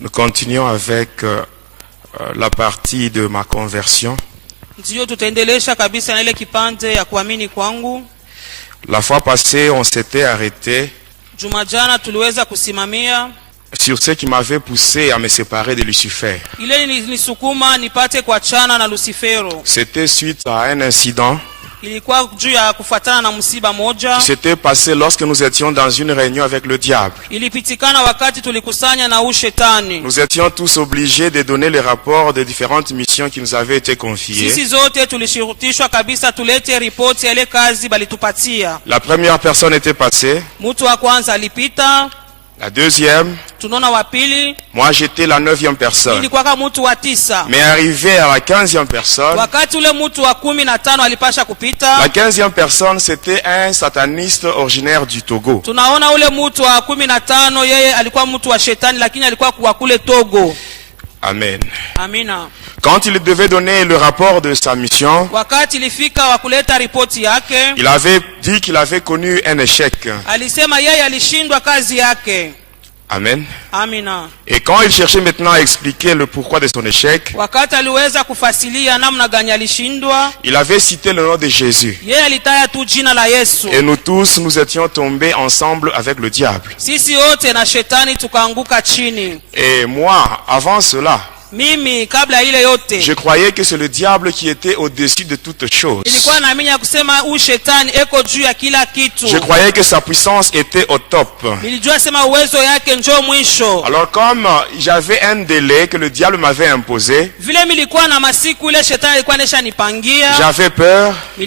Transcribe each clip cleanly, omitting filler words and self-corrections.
Nous continuons avec la partie de ma conversion. La fois passée, on s'était arrêté sur ce qui m'avait poussé à me séparer de Lucifer. C'était suite à un incident qui s'était passé lorsque nous étions dans une réunion avec le diable. Nous étions tous obligés de donner les rapports des différentes missions qui nous avaient été confiées. La première personne était passée. La deuxième, moi j'étais la 9e personne. Mais arrivé à la 15e personne, la 15e personne c'était un sataniste originaire du Togo. Amen. Amina. Quand il devait donner le rapport de sa mission, il avait dit qu'il avait connu un échec. Amen. Amina. Et quand il cherchait maintenant à expliquer le pourquoi de son échec, il avait cité le nom de Jésus. Et nous tous, nous étions tombés ensemble avec le diable. Et moi, avant cela, je croyais que c'est le diable qui était au-dessus de toutes choses. Je croyais que sa puissance était au top. Alors comme j'avais un délai que le diable m'avait imposé, j'avais peur et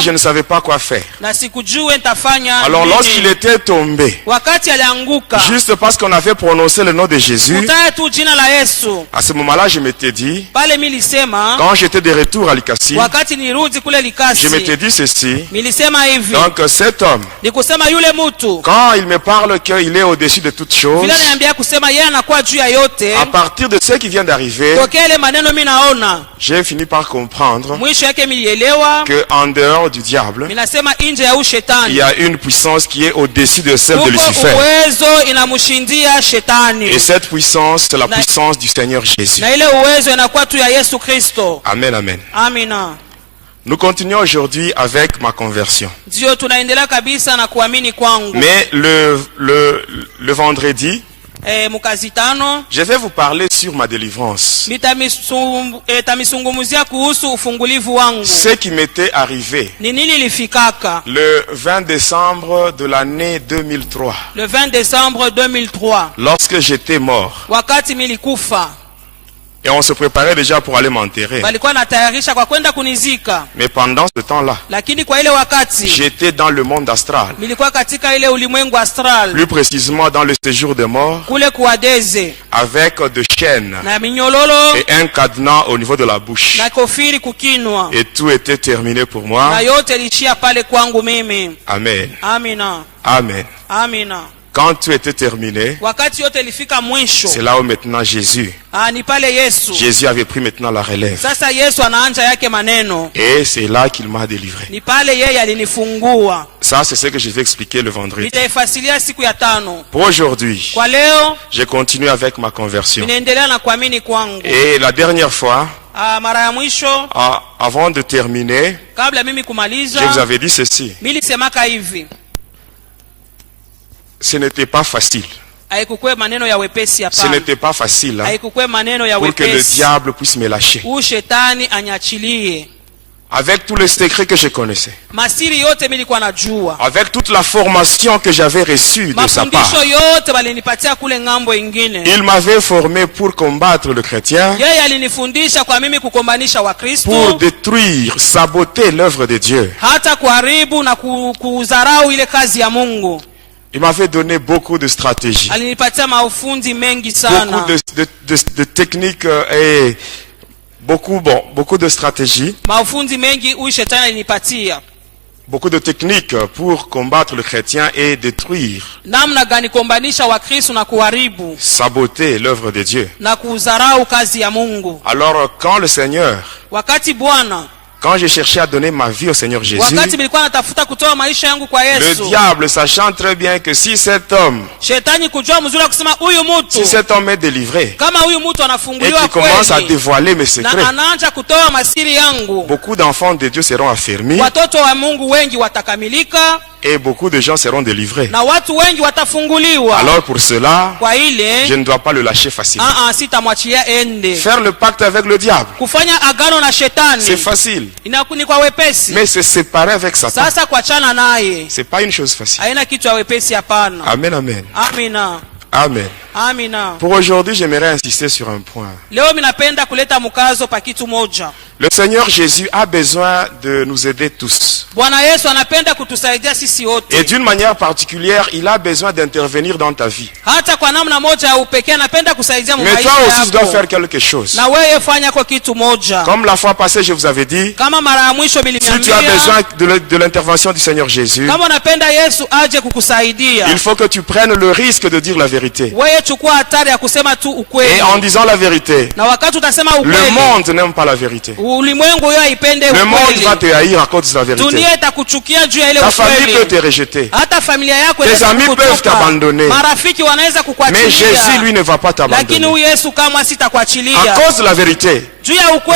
je ne savais pas quoi faire. Alors lorsqu'il était tombé, juste parce qu'on avait prononcé le nom de Jésus, à ce moment-là, je m'étais dit, quand j'étais de retour à Likasi, je m'étais dit ceci. Donc cet homme, quand il me parle qu'il est au-dessus de toutes choses, à partir de ce qui vient d'arriver, j'ai fini par comprendre qu'en dehors du diable, il y a une puissance qui est au-dessus de celle de Lucifer. Et cette puissance, c'est la puissance du Seigneur Jésus. Amen, amen. Amina. Nous continuons aujourd'hui avec ma conversion. Mais le vendredi, je vais vous parler sur ma délivrance. Ce qui m'était arrivé le 20 décembre de l'année 2003. Le 20 décembre 2003. Lorsque j'étais mort. Et on se préparait déjà pour aller m'enterrer. Mais pendant ce temps-là, j'étais dans le monde astral. Plus précisément dans le séjour des morts, avec des chaînes et un cadenas au niveau de la bouche. Et tout était terminé pour moi. Amen. Amen. Quand tout était terminé, c'est là où maintenant Jésus avait pris maintenant la relève. Et c'est là qu'il m'a délivré. Ça, c'est ce que je vais expliquer le vendredi. Pour aujourd'hui, je continue avec ma conversion. Et la dernière fois, avant de terminer, je vous avais dit ceci. Ce n'était pas facile. Ce n'était pas facile pour que le diable puisse me lâcher. Avec tous les secrets que je connaissais. Avec toute la formation que j'avais reçue de sa part. Il m'avait formé pour combattre le chrétien. Pour détruire, saboter l'œuvre de Dieu. Il m'avait donné beaucoup de stratégies. Beaucoup de techniques et beaucoup de stratégies. Beaucoup de techniques pour combattre le chrétien et détruire, saboter l'œuvre de Dieu. Alors quand le Seigneur Quand j'ai cherché à donner ma vie au Seigneur Jésus, le diable, sachant très bien que si cet homme est délivré et qu'il commence à dévoiler mes secrets, beaucoup d'enfants de Dieu seront affermis et beaucoup de gens seront délivrés. Alors pour cela, je ne dois pas le lâcher facilement. Faire le pacte avec le diable, c'est facile. Mais se séparer avec Satan, c'est pas une chose facile. Amen, amen. Amen. Pour aujourd'hui, j'aimerais insister sur un point. Le Seigneur Jésus a besoin de nous aider tous. Et d'une manière particulière, il a besoin d'intervenir dans ta vie. Mais toi aussi, tu dois faire quelque chose. Comme la fois passée, je vous avais dit, si tu as besoin de l'intervention du Seigneur Jésus, il faut que tu prennes le risque de dire la vérité. Et en disant la vérité, le monde n'aime pas la vérité. Le monde va te haïr à cause de la vérité. Ta famille peut te rejeter. Tes amis peuvent t'abandonner. Mais Jésus, lui, ne va pas t'abandonner. À cause de la vérité,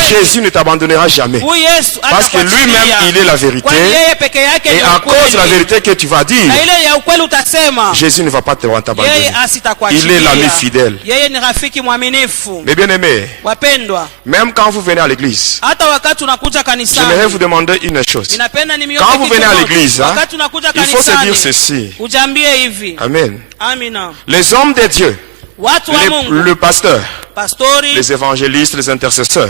Jésus ne t'abandonnera jamais. Parce que lui-même, il est la vérité. Et à cause de la vérité que tu vas dire, Jésus ne va pas t'abandonner. Il est l'ami fidèle. Mais bien aimé, même quand vous venez à l'église, j'aimerais vous demander une chose. Quand vous venez à l'église, il faut se dire ceci. Amen. Les hommes de Dieu, le pasteur, les évangélistes, les intercesseurs,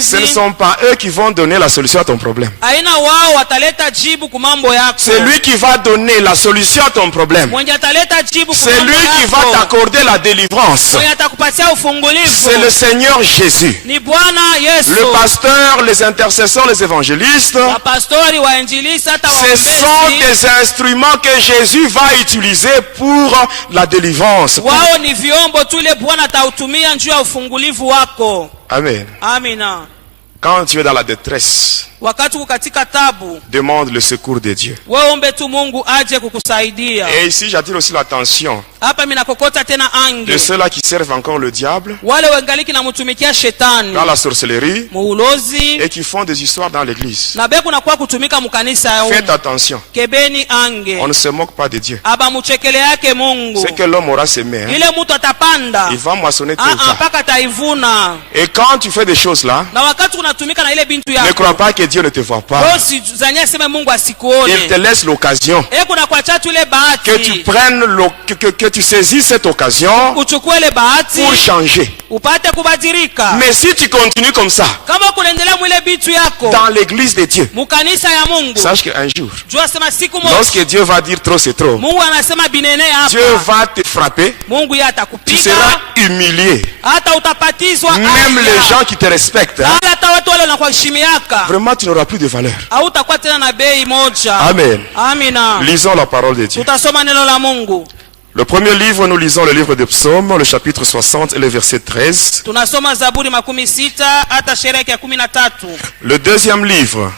ce ne sont pas eux qui vont donner la solution à ton problème. C'est lui qui va donner la solution à ton problème. C'est lui qui va t'accorder la délivrance. C'est le Seigneur Jésus. Le pasteur, les intercesseurs, les évangélistes, ce sont des instruments que Jésus va utiliser pour la délivrance. Amen. Quand tu es dans la détresse, demande le secours de Dieu. Et ici j'attire aussi l'attention de ceux-là qui servent encore le diable dans la sorcellerie et qui font des histoires dans l'église. Faites attention. On ne se moque pas de Dieu. C'est que l'homme aura semé, il va moissonner tout le temps. Et quand tu fais des choses là, ne crois pas que Dieu ne te voit pas. Il te laisse l'occasion que tu prennes que tu saisis cette occasion pour changer. Mais si tu continues comme ça dans l'église de Dieu, sache qu'un jour, lorsque Dieu va dire trop c'est trop, Dieu va te frapper, tu seras humilié. Même les gens qui te respectent, vraiment tu n'auras plus de valeur. Amen. Lisons la parole de Dieu. Le premier livre, nous lisons le livre des Psaumes, le chapitre 60 et le verset 13. Le deuxième livre,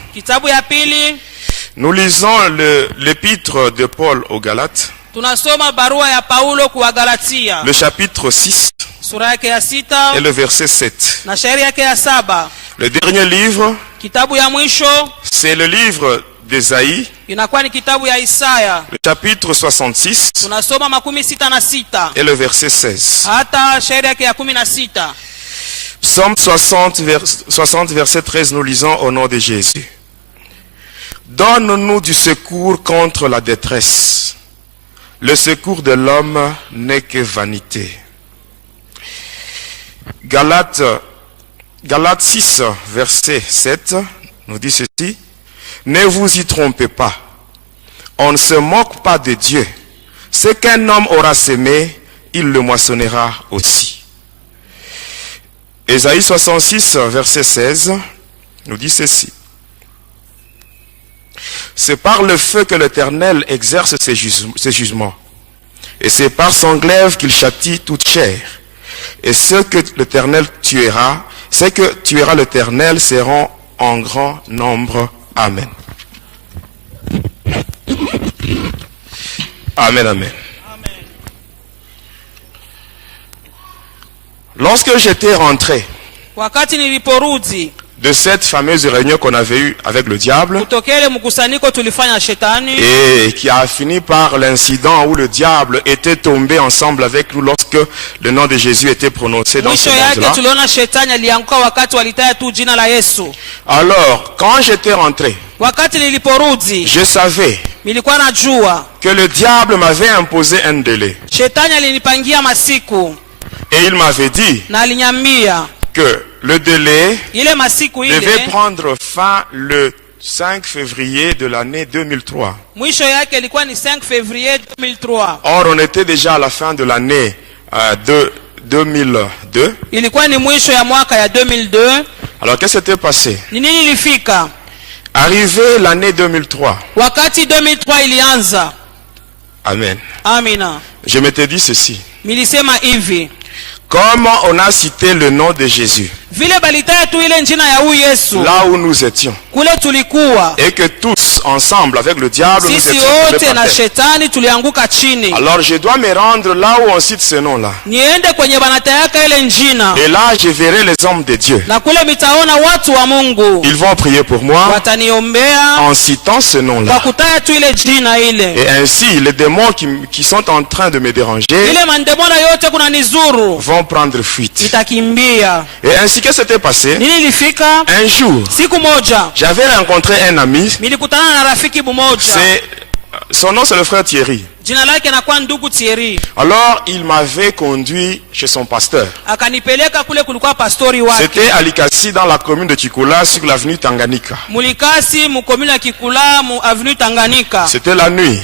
nous lisons l'épître de Paul aux Galates, le chapitre 6 et le verset 7. Le dernier livre, c'est le livre d'Ésaïe, le chapitre 66 et le verset 16. Psaume 60, verset 13, nous lisons au nom de Jésus. Donne-nous du secours contre la détresse. Le secours de l'homme n'est que vanité. Galates 6, verset 7, nous dit ceci. Ne vous y trompez pas. On ne se moque pas de Dieu. Ce qu'un homme aura semé, il le moissonnera aussi. Ésaïe 66, verset 16, nous dit ceci. C'est par le feu que l'Éternel exerce ses jugements. Et c'est par son glaive qu'il châtie toute chair. Et ceux que l'Éternel tuera, ceux que tuera l'Éternel seront en grand nombre. Amen. Amen, amen. Lorsque j'étais rentré de cette fameuse réunion qu'on avait eue avec le diable et qui a fini par l'incident où le diable était tombé ensemble avec nous lorsque le nom de Jésus était prononcé dans ce monde-là. Alors, quand j'étais rentré, je savais que le diable m'avait imposé un délai. Et il m'avait dit que le délai devait prendre fin le 5 février de l'année 2003. Or, on était déjà à la fin de l'année 2002. Alors, qu'est-ce qui s'était passé? Arrivé l'année 2003. Amen. Je m'étais dit ceci. Comme on a cité le nom de Jésus, là où nous étions, et que tous ensemble avec le diable nous étions tombés par terre. Alors je dois me rendre là où on cite ce nom-là. Et là je verrai les hommes de Dieu. Ils vont prier pour moi en citant ce nom-là. Et ainsi les démons qui sont en train de me déranger vont prendre fuite. Et ainsi que c'était passé, un jour, j'avais rencontré un ami. Son nom c'est le frère Thierry. Alors il m'avait conduit chez son pasteur. C'était à Likasi dans la commune de Chikula sur l'avenue Tanganyika. C'était la nuit.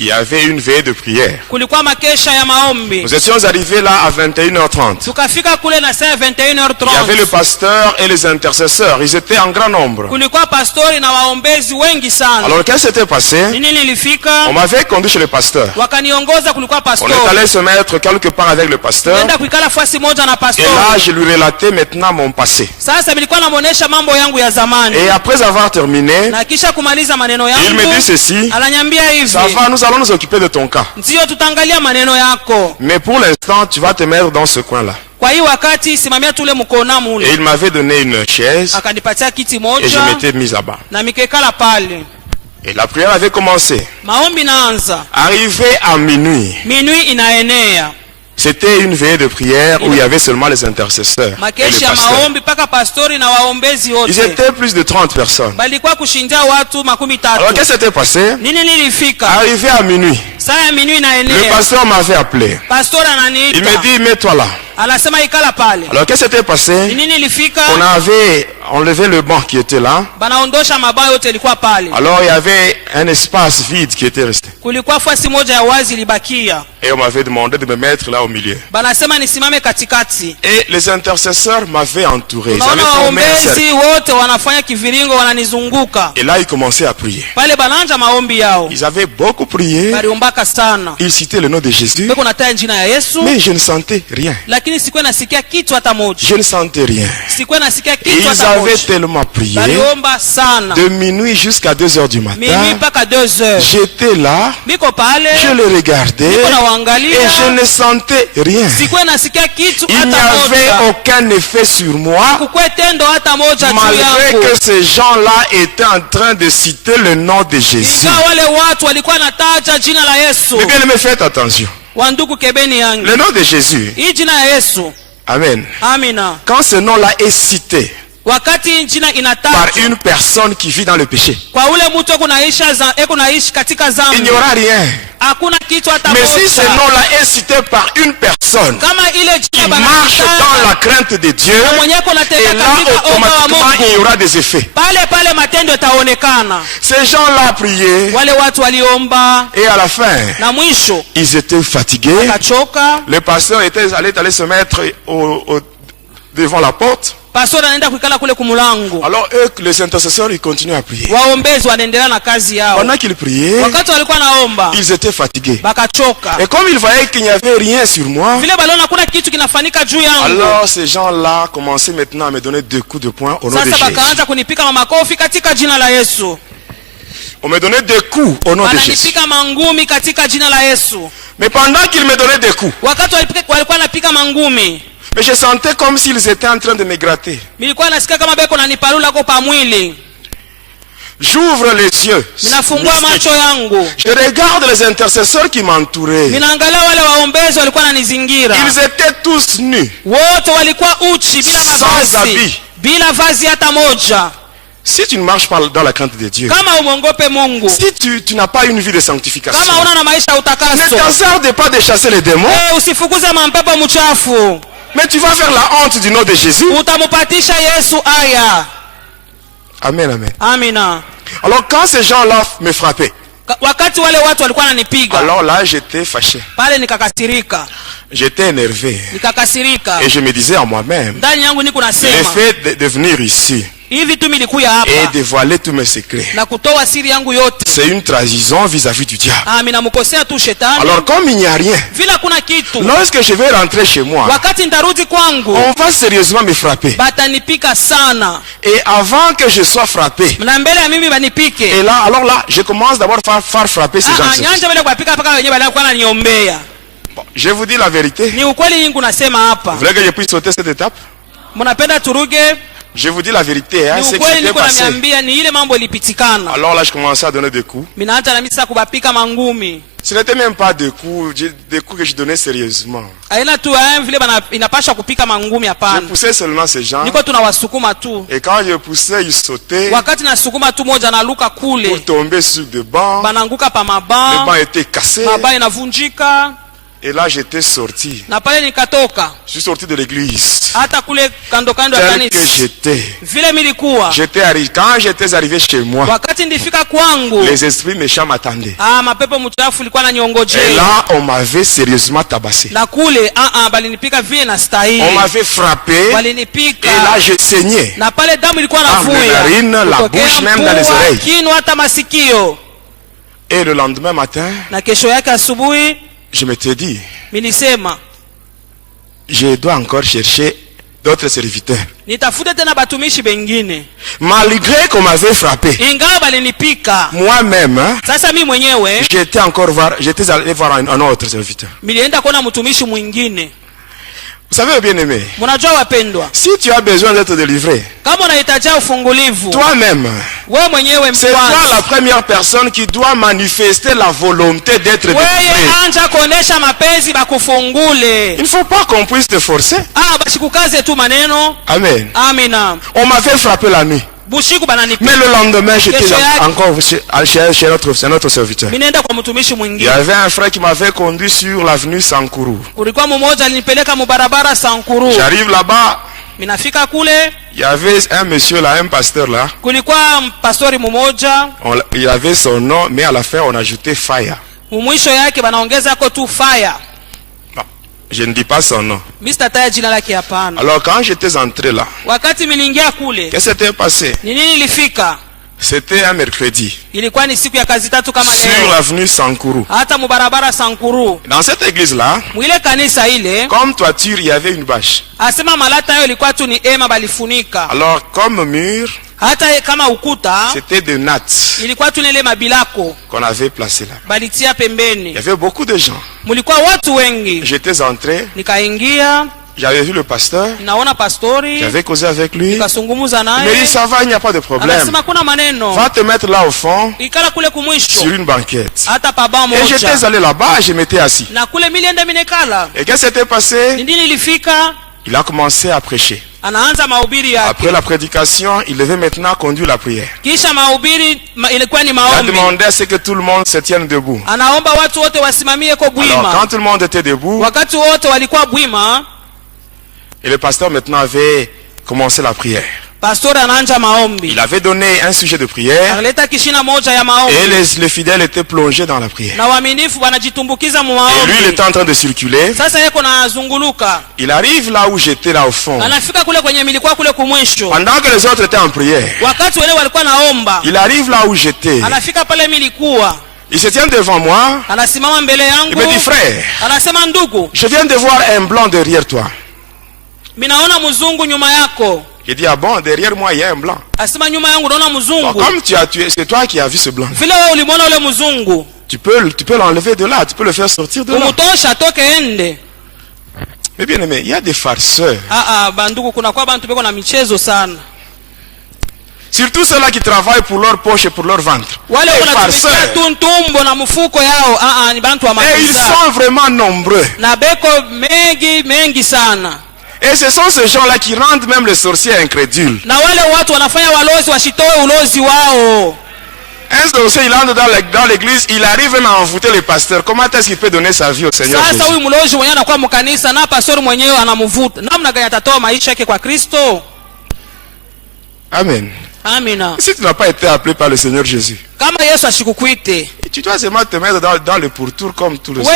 Il y avait une veille de prière. Nous étions arrivés là à 21h30. Il y avait le pasteur et les intercesseurs. Ils étaient en grand nombre. Alors qu'est-ce qui s'était passé? On m'avait conduit chez le pasteur. On est allé se mettre quelque part avec le pasteur. Et là je lui relatais maintenant mon passé. Et après avoir terminé, il me dit ceci: ça va, nous allons nous occuper de ton cas. Mais pour l'instant, tu vas te mettre dans ce coin-là. Et il m'avait donné une chaise et je m'étais mis là-bas. Et la prière avait commencé. Arrivé à minuit. C'était une veillée de prière où il y avait seulement les intercesseurs et les pasteurs. Ils étaient plus de 30 personnes. Alors qu'est-ce qui s'était passé? Arrivé à minuit, le pasteur m'avait appelé. Il me dit: mets-toi là. Alors qu'est-ce qui s'était passé? On avait enlevé le banc qui était là. Alors il y avait un espace vide qui était resté. Et on m'avait demandé de me mettre là au milieu. Et les intercesseurs m'avaient entouré. Ils avaient formé un cercle. Et là ils commençaient à prier. Ils avaient beaucoup prié. Ils citaient le nom de Jésus. Mais je ne sentais rien. Je ne sentais rien. Et ils avaient tellement prié de minuit jusqu'à 2h du matin. J'étais là, je les regardais et je ne sentais rien. Il n'y avait aucun effet sur moi, malgré que ces gens-là étaient en train de citer le nom de Jésus. Mais bien, me faites attention. Le nom de Jésus. Amen. Quand ce nom-là est cité par une personne qui vit dans le péché, il n'y aura rien. Mais si ce nom-là est cité par une personne qui marche dans la crainte de Dieu, et là automatiquement il y aura des effets. Ces gens-là priaient et à la fin ils étaient fatigués. Le pasteur allait se mettre devant la porte. pastor anaenda kuikala kule kumulango. Alors eux, les intercesseurs, ils continuent à prier. Waombezi wanaendelea na kazi yao. Pendant qu'ils priaient, wakati walikuwa naomba, ils étaient fatigués. Bakachoka. Et comme ils voyaient qu'il n'y avait rien sur moi, vile baliona kuna kitu kinafanyika juu yangu, alors ces gens-là commençaient maintenant à me donner 2 coups de poing au nom de Jésus. Sasa bakaanza kunipika makofi katika jina la Yesu. On me donnait 2 coups au nom de Jésus. Wananipika mangumi katika jina la Yesu. Mais pendant qu'ils me donnaient 2 coups, wakati walikuwa napika mangumi, mais je sentais comme s'ils étaient en train de me gratter. Nilikuwa nasikia kama beko nanipalula kwa pamwili. J'ouvre les yeux. Ninafungua macho yangu. Je regarde les intercesseurs qui m'entouraient. Ninaangalia wale waombezi walikuwa wananizingira. Ils étaient tous nus. Wote walikuwa uchi bila mavazi. Sans habit. Bila vazi hata moja. Si tu ne marches pas dans la crainte de Dieu, si tu n'as pas une vie de sanctification, ne t'hasarde pas de chasser les démons, mais tu vas faire la honte du nom de Jésus. Amen, amen. Amina. Alors quand ces gens-là me frappaient, alors là j'étais fâché, j'étais énervé, et je me disais à moi-même, le fait de venir ici et dévoiler tous mes secrets, c'est une trahison vis-à-vis du diable. Alors comme il n'y a rien, lorsque je vais rentrer chez moi, on va sérieusement me frapper. Et avant que je sois frappé, et là, alors là, je commence d'abord à faire frapper ces gens. Bon, je vous dis la vérité. Vous voulez que je puisse sauter cette étape? Je vous dis la vérité, hein, c'est que c'était passé. Alors là, je commençais à donner des coups. Ce n'était même pas des coups que je donnais sérieusement. Je poussais seulement ces gens. Et quand je poussais, ils sautaient pour tomber sur des bancs. Les bancs étaient cassés. Et là, j'étais sorti. Je suis sorti de l'église. Tel que j'étais. Quand j'étais arrivé chez moi, les esprits méchants m'attendaient. Et là, on m'avait sérieusement tabassé. On m'avait frappé. Et là, je saignais. Par les narines, la bouche, même dans les oreilles. Et le lendemain matin, je m'étais dit, je dois encore chercher d'autres serviteurs. Malgré qu'on m'avait frappé, moi-même, j'étais allé voir un autre serviteur. Vous savez, bien aimé, si tu as besoin d'être délivré, toi-même, c'est toi la première personne qui doit manifester la volonté d'être délivré. Il ne faut pas qu'on puisse te forcer. Amen. On m'avait frappé la nuit. Mais le lendemain, j'étais encore chez notre serviteur. Il y avait un frère qui m'avait conduit sur l'avenue Sankuru. J'arrive là-bas. Il y avait un monsieur là, un pasteur là. Il avait son nom, mais à la fin, on a ajouté Fire. Je ne dis pas son nom. Alors quand j'étais entré là, qu'est-ce qui s'était passé? C'était un mercredi. Sur l'avenue Sankuru. Dans cette église-là, comme toiture, il y avait une bâche. Alors comme mur, c'était de nattes qu'on avait placé là. Il y avait beaucoup de gens. J'étais entré. J'avais vu le pasteur. J'avais causé avec lui. Il m'a dit ça va, il n'y a pas de problème. Va te mettre là au fond sur une banquette. Et j'étais allé là-bas et je m'étais assis. Et qu'est-ce qui s'était passé? Il a commencé à prêcher. Après la prédication, il devait maintenant conduire la prière. Il a demandé à ce que tout le monde se tienne debout. Alors quand tout le monde était debout, et le pasteur maintenant avait commencé la prière. Il avait donné un sujet de prière. Et les fidèles étaient plongés dans la prière. Et lui, il était en train de circuler. Il arrive là où j'étais, là au fond. Pendant que les autres étaient en prière, il arrive là où j'étais. Il se tient devant moi. Il me dit, frère, je viens de voir un blanc derrière toi. Il dit, ah bon, derrière moi il y a un blanc. Bon, comme tu as tué, c'est toi qui as vu ce blanc. Tu peux l'enlever de là, tu peux le faire sortir de là. Mais bien aimé, il y a des farceurs. Surtout ceux-là qui travaillent pour leur poche et pour leur ventre. Les farceurs. Et ils sont vraiment nombreux. Et ce sont ces gens-là qui rendent même les sorciers incrédules. Un sorcier, il entre dans l'église, il arrive même à envoûter les pasteurs. Comment est-ce qu'il peut donner sa vie au Seigneur Jésus? Amen. Amina. Si tu n'as pas été appelé par le Seigneur Jésus, tu dois seulement te mettre dans le pourtour comme tout le monde.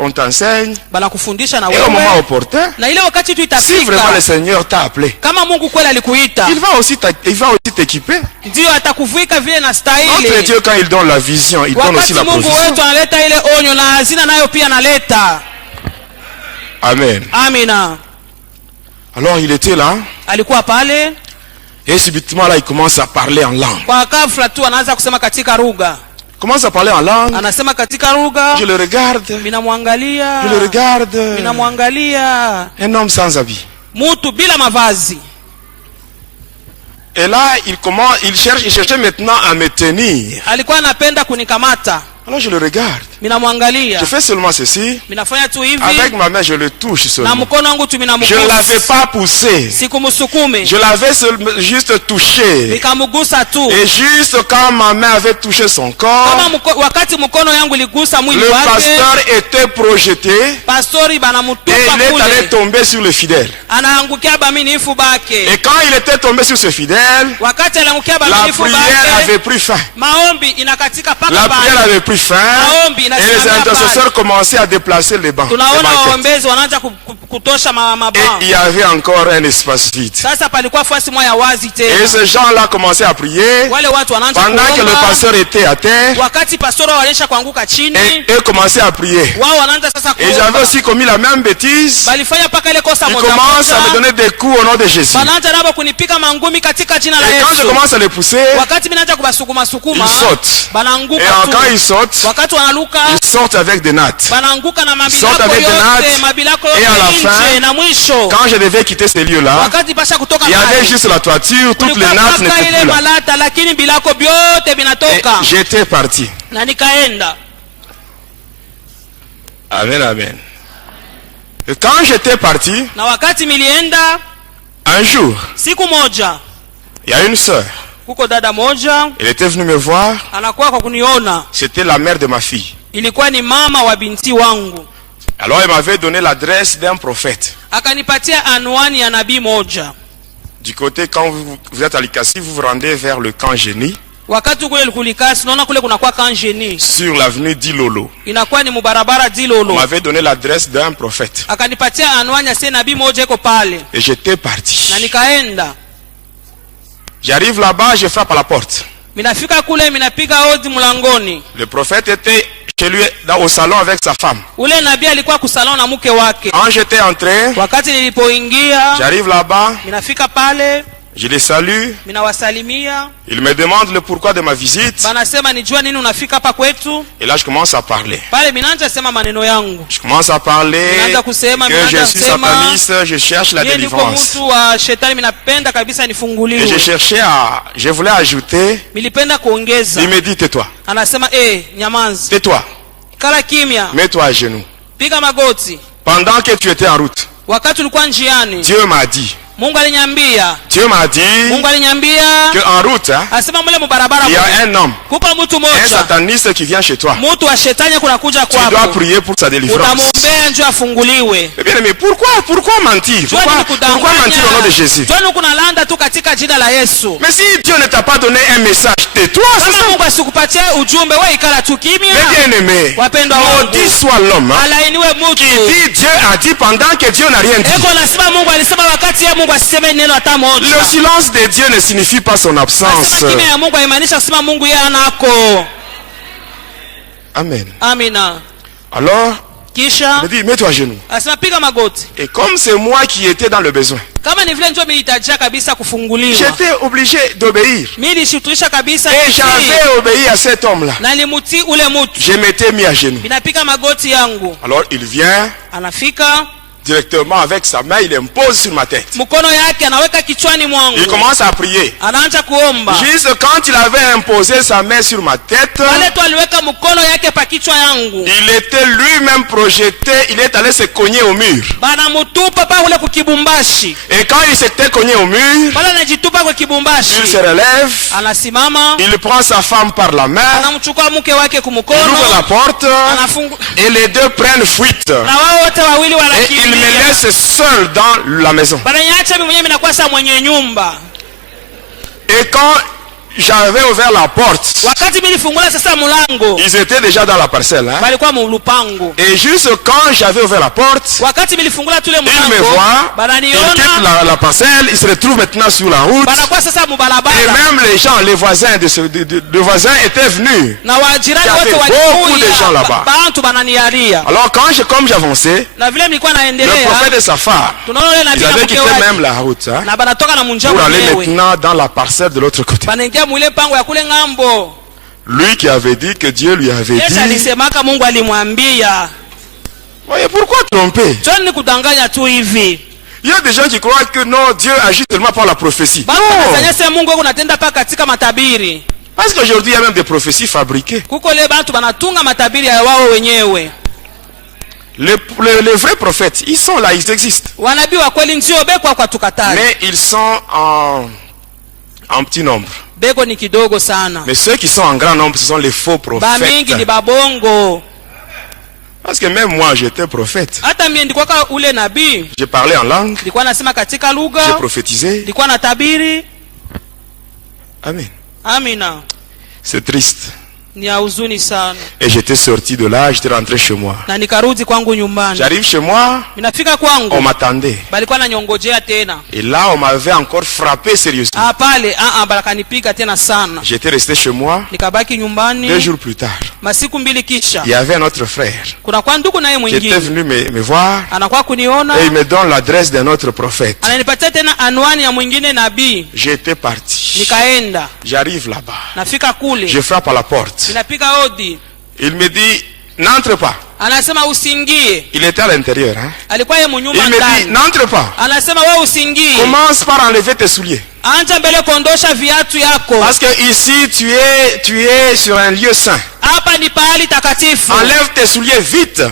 On t'enseigne. Et au moment opportun, si vraiment le Seigneur t'a appelé, il va aussi t'équiper. Notre Dieu, quand il donne la vision, il donne aussi la provision. Amen. Amina. Alors il était là. Et subitement là il commence à parler en langue. Commence à parler en langue. Je le regarde. Je le regarde. Un homme sans habit. Et là il cherchait maintenant à me tenir. Alors je le regarde. Je fais seulement ceci. Avec ma main, je le touche seulement. Je ne l'avais pas poussé. Je l'avais juste touché. Et juste quand ma main avait touché son corps, le pasteur était projeté. Et il est allé tomber sur le fidèle. Et quand il était tombé sur ce fidèle, la prière avait pris fin. La prière avait pris fin. Et les intercesseurs commençaient à déplacer les bancs. Et il y avait encore un espace vide. Et ces gens-là commençaient à prier pendant que le pasteur était à terre. Et eux commençaient à prier. Et j'avais aussi commis la même bêtise. Ils commencent à me donner des coups au nom de Jésus. Et quand je commence à les pousser, ils sautent. Et quand ils sautent, ils sortent avec des nattes. Ils sortent avec des nattes. Et à la fin, quand je devais quitter ces lieux-là, il y avait juste la toiture, toutes les nattes n'étaient plus là. Et j'étais parti. Amen, amen. Et quand j'étais parti, un jour, il y a une sœur. Elle était venue me voir. C'était la mère de ma fille. Alors elle m'avait donné l'adresse d'un prophète. Du côté, quand vous êtes à Likasi, vous vous rendez vers le camp Génie. Sur l'avenue Dilolo. On m'avait donné l'adresse d'un prophète. Et j'étais parti. J'arrive là-bas, je frappe à la porte. Le prophète était chez lui au salon avec sa femme. Quand j'étais entré, j'arrive là-bas, je les salue. Il me demande le pourquoi de ma visite. Et là je commence à parler. Je commence à parler que je suis sataniste, je cherche la délivrance. Et je voulais ajouter. Il me dit tais-toi. Tais-toi. Mets-toi à genoux. Pendant que tu étais en route, Dieu m'a dit Dieu m'a dit qu'en route, il y a un homme, un sataniste qui vient chez toi. Tu dois prier pour sa délivrance. Eh bien, mais pourquoi mentir? Pourquoi mentir au nom de Jésus? Mais si Dieu ne t'a pas donné un message, tais-toi. Mais bien aimé, maudit soit l'homme qui dit Dieu a dit pendant que Dieu n'a rien dit. Le silence de Dieu ne signifie pas son absence. Amen. Alors, il me dit, mets-toi à genoux. Et comme c'est moi qui étais dans le besoin, j'étais obligé d'obéir. Et j'avais obéi à cet homme-là. Je m'étais mis à genoux. Alors il vient directement avec sa main, il impose sur ma tête. Il commence à prier. Juste quand il avait imposé sa main sur ma tête, il était lui-même projeté, il est allé se cogner au mur. Et quand il s'était cogné au mur, il se relève, il prend sa femme par la main, il ouvre la porte, et les deux prennent fuite. Et il me laisse seul dans la maison. Et quand j'avais ouvert la porte, ils étaient déjà dans la parcelle, hein? Et juste quand j'avais ouvert la porte, ils me voient, ils quittent la parcelle, ils se retrouvent maintenant sur la route. Et même les gens, les voisins étaient venus. Il y avait beaucoup de gens là-bas. Alors comme j'avançais, le prophète et sa femme, ils avaient quitté même la route, hein, pour aller maintenant dans la parcelle de l'autre côté. Lui qui avait dit que Dieu lui avait dit. Voyez, pourquoi tromper? Il y a des gens qui croient que non, Dieu agit seulement par la prophétie. Non. Parce qu'aujourd'hui il y a même des prophéties fabriquées. Les vrais prophètes, ils sont là, ils existent. Mais ils sont en petit nombre. Mais ceux qui sont en grand nombre, ce sont les faux prophètes. Parce que même moi, j'étais prophète. J'ai parlé en langue. J'ai prophétisé. Amen. C'est triste. Et j'étais sorti de là, j'étais rentré chez moi. J'arrive chez moi, on m'attendait. Et là, on m'avait encore frappé sérieusement. J'étais resté chez moi. 2 jours plus tard, il y avait un autre frère qui était venu me voir. Et il me donne l'adresse d'un autre prophète. J'étais parti. J'arrive là-bas. Je frappe à la porte. Il me dit, n'entre pas. Il était à l'intérieur, hein? Il me dit, n'entre pas. Commence par enlever tes souliers. Parce que ici tu es sur un lieu saint. Enlève tes souliers vite.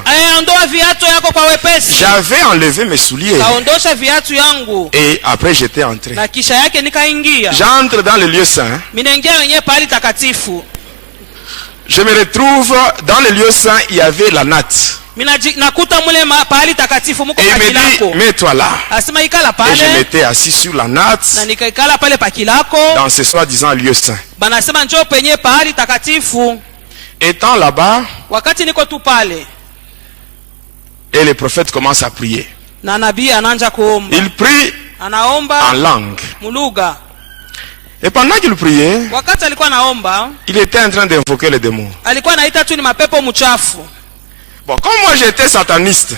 J'avais enlevé mes souliers. Et après j'étais entré. J'entre dans le lieu saint. Je me retrouve dans le lieu saint, il y avait la natte. Et il me dit, mets-toi là. Et je m'étais assis sur la natte dans ce soi-disant lieu saint. Étant là-bas, et le prophète commence à prier. Il prie en langue. Et pendant qu'il priait, il était en train d'invoquer les démons. Bon, comme moi j'étais sataniste,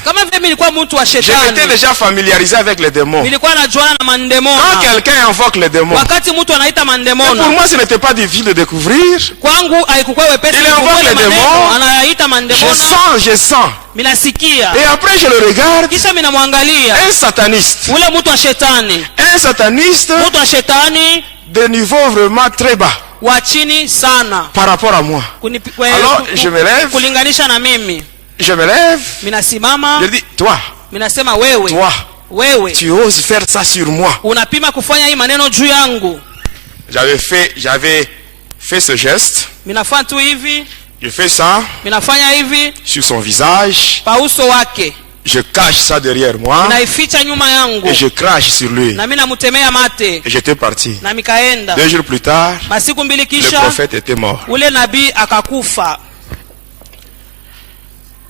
j'étais déjà familiarisé avec les démons. Quand quelqu'un invoque les démons, pour moi ce n'était pas difficile de découvrir. Il invoque les démons, je sens. Et après je le regarde, un sataniste de niveau vraiment très bas par rapport à moi. Alors je me lève, je dis, toi, wewe tu oses faire ça sur moi. unapima kufanya hii maneno juu yangu. J'avais fait ce geste. Minafanya tu hivi. Je fais ça. Minafanya hivi sur son visage. pa uso wake. Je cache ça derrière moi. Minaificha nyuma yangu. Et je crache sur lui. Na mimi namutemea mate. Et j'étais parti. Na mikaenda. 2 jours plus tard, masiku mbili kisha, le prophète était mort. Ule nabii akakufa.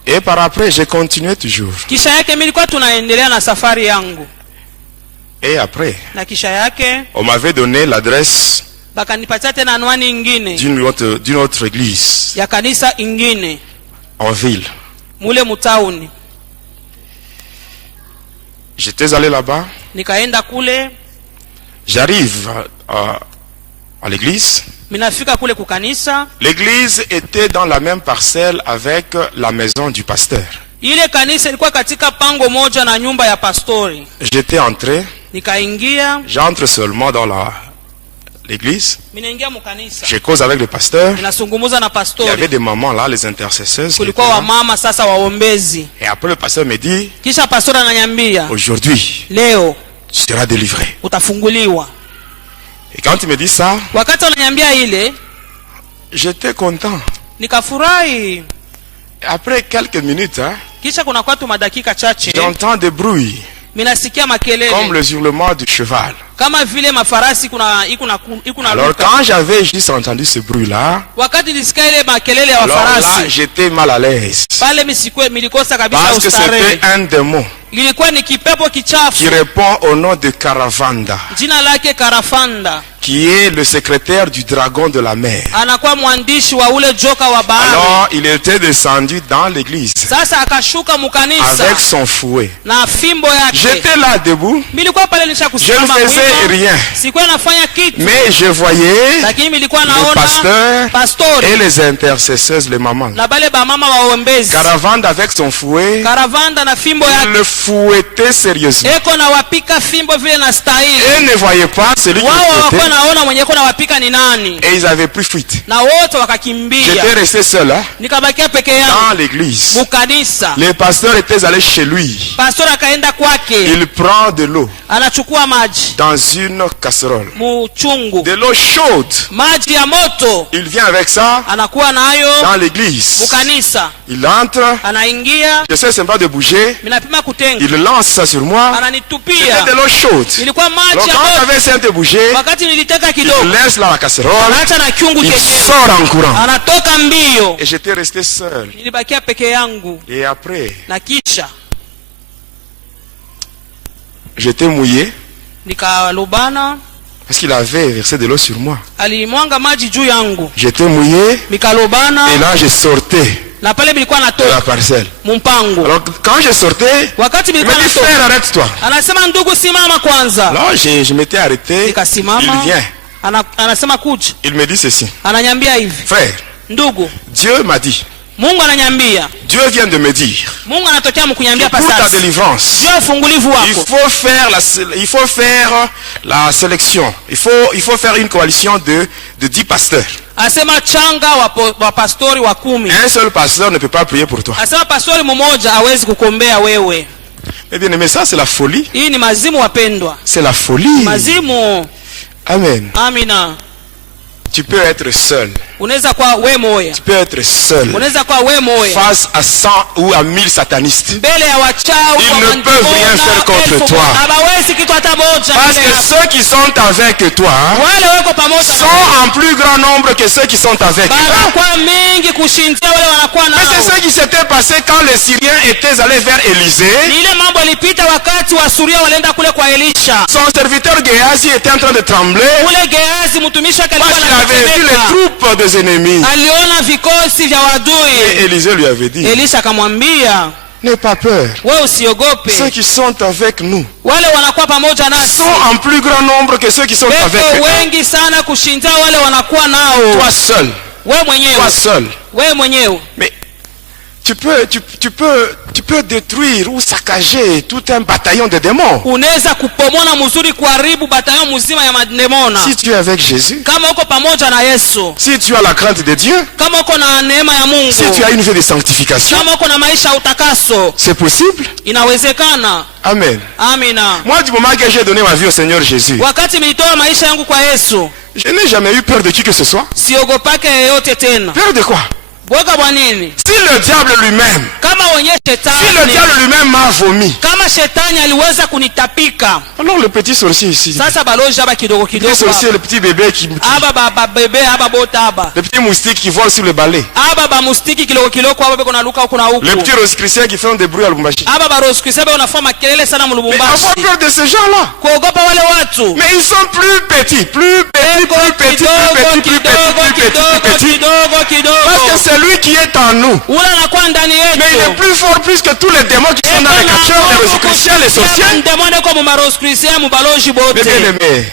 Et par après, j'ai continué toujours. Kisha yake mimi nilikuwa tunaendelea na safari yangu. Et après, na kisha yake on m'avait donné l'adresse bakanipatia tena anwani nyingine d'une autre église ya kanisa ingine en ville. Mule mutauni. J'étais allé là-bas. Nikaenda kule. J'arrive à l'église. Minafika kule kukanisa. L'église était dans la même parcelle avec la maison du pasteur. Ile kanisa ilikuwa katika pango moja na nyumba ya pastori. J'étais entré. Nikaingia. J'entre seulement dans l'église. Minaingia mukanisa. Je cause avec le pasteur. Ninazungumza na pastori. Il y avait des mamans là, les intercesseuses. Kulikuwa wa mama sasa waombezi. Et après le pasteur me dit, kisha pastori ananiambia, aujourd'hui, leo tu seras délivré. Utafunguliwa. Et quand il me dit ça, wakati ananiambia ile, j'étais content. Nikafurahi. Après quelques minutes, kisha kuna kwa tu madakika chache, j'entends des bruits. Minasikia makelele. Comme le hurlement du cheval. Kama vile mafarasi ikuna alors quand j'avais juste entendu ce bruit là, wakati nisikia ile makelele ya wafarasi, wafarasi, là j'étais mal à l'aise. Pale milikosa kabisa parce que c'était un démon. Ilikuwa ni kipepo kichafu qui répond au nom de Karavanda. Jina lake Karavanda. Qui est le secrétaire du dragon de la mer. Anakuwa mwandishi wa ule joka wa bahari. Alors il était descendu dans l'église. Sasa akashuka mukanisa. Avec son fouet. Na fimbo yake. J'étais là debout. Milikuwa pale nishakusimama. Je ne faisais rien. Sikuwa nafanya kitu. Mais je voyais lakini milikuwa naona le pasteur et les intercesseuses, les mamans. Na bale ba mama waombezi. Karavanda avec son fouet. Karavanda na fimbo yake. Il le fouettait sérieusement. Eko na wapika fimbo vile na stahili. Et ne voyait pas celui qui le fouettait. Naona mwenye kuna wapika ni nani. Et ils avaient pris fuite. Na wote wakakimbia. J'étais resté seul nikabakia peke yangu dans l'église. Mukanisa. Les pasteurs étaient allés chez lui. Pastor akaenda kwake. Il prend de l'eau. Anachukua maji. Dans une casserole. Muchungu. De l'eau chaude. Maji ya moto. Il vient avec ça. Anakuwa nayo dans l'église. Mukanisa. Il entre. Anaingia. Je sais seulement de bouger. Minapima kutenga. Il lance ça sur moi. Ananitupia. C'était de l'eau chaude. Ilikuwa maji ya moto. Quand j'avais essayé de bouger. Wakati niliteka kidogo. Il laisse là la casserole. Anaacha na kiungu il chenyewe. sort en courant. Anatoka mbio. Et j'étais resté seul. Nilibakia peke yangu. Et après. Na kisha. J'étais mouillé. Nikalobana. Parce qu'il avait versé de l'eau sur moi. Alimwanga maji juu yangu. J'étais mouillé. Nikalobana. Et là je sortais. Na pale bilikuwa natoka. De la parcelle. Mumpango. Alors quand je sortais, wakati bilikuwa natoka. Il me dit frère, arrête-toi. Anasema ndugu simama kwanza. Alors je m'étais arrêté. Nikasimama. Il vient. Anasema kuja. Il me dit ceci. Ananyambia hivi. Frère. Ndugu. Dieu m'a dit. Mungu ananyambia. Dieu vient de me dire. Mungu anatokea mkunyambia pour ta délivrance. Dieu ufungulivu wako. Il faut faire la sélection. Il faut faire une coalition de 10 pasteurs. Asema changa wa pastori wa 10. Un seul pasteur ne peut pas prier pour toi. Asema pastori mmoja hawezi kukombea wewe. Eh bien, mais ça c'est la folie. Hii ni mazimu wapendwa. C'est la folie. Mazimu. Amen. Amina. Tu peux être seul. Unaweza kuwa wewe moya. Tu peux être seul. Unaweza kuwa wewe moya. Face à 100 ou à 1000 satanistes. Mbele ya wachawi ils ne peuvent rien faire contre toi. Hawawezi kitu hata moja. Parce que ceux qui sont avec toi wale wako pamoja sont en plus grand nombre que ceux qui sont avec eux. Kwa mingi kushindia wale wanakuwa nao. Mais c'est ce qui s'était passé quand les Syriens étaient allés vers Élisée. Ile mambo ilipita wakati wa Suria walienda kule kwa Elisha. Son serviteur Géasi était en train de trembler. Ule Géasi mtumishi wake alikuwa anatetemeka. Il avait vu les troupes des ennemis. Aliona vikosi vya wadui. Et Élisée lui avait dit. Elisha akamwambia, n'aie pas peur. Wewe usiogope. Ceux qui sont avec nous wale wanakuwa pamoja nasi sont en plus grand nombre que ceux qui sont avec eux. Wengi sana kushinda wale wanakuwa nao. Toi seul. Wewe mwenyewe. Toi seul. Wewe mwenyewe. Mais tu peux détruire ou saccager tout un bataillon de démons. Unaweza kupomona mzuri kuharibu bataillon mzima ya mademona. Si tu es avec Jésus, kama uko pamoja na Yesu, si tu as la crainte de Dieu, kama uko na neema ya Mungu, si tu as une vie de sanctification, kama uko na maisha utakaso, c'est possible. Inawezekana. Amen. Amina. Moi, du moment que j'ai donné ma vie au Seigneur Jésus, wakati nilitoa maisha yangu kwa Yesu, je n'ai jamais eu peur de qui que ce soit. Siogopake yeyote tena. Peur de quoi? Si le diable lui-même, si le diable lui-même m'a vomi, alors le petit sorcier ici, le petit sorcier, le petit bébé qui, le petit moustique qui vole sur le balai, le petit rose-chrétien qui fait des bruits à Lubumbashi. Mais avoir peur de ces gens-là. Mais ils sont plus petits, plus petits. Parce que c'est lui qui est en nous. Mais il est plus fort plus que tous les démons qui sont dans les catcheurs, les rose-chrétiens, les sorciers. Mais bien aimés,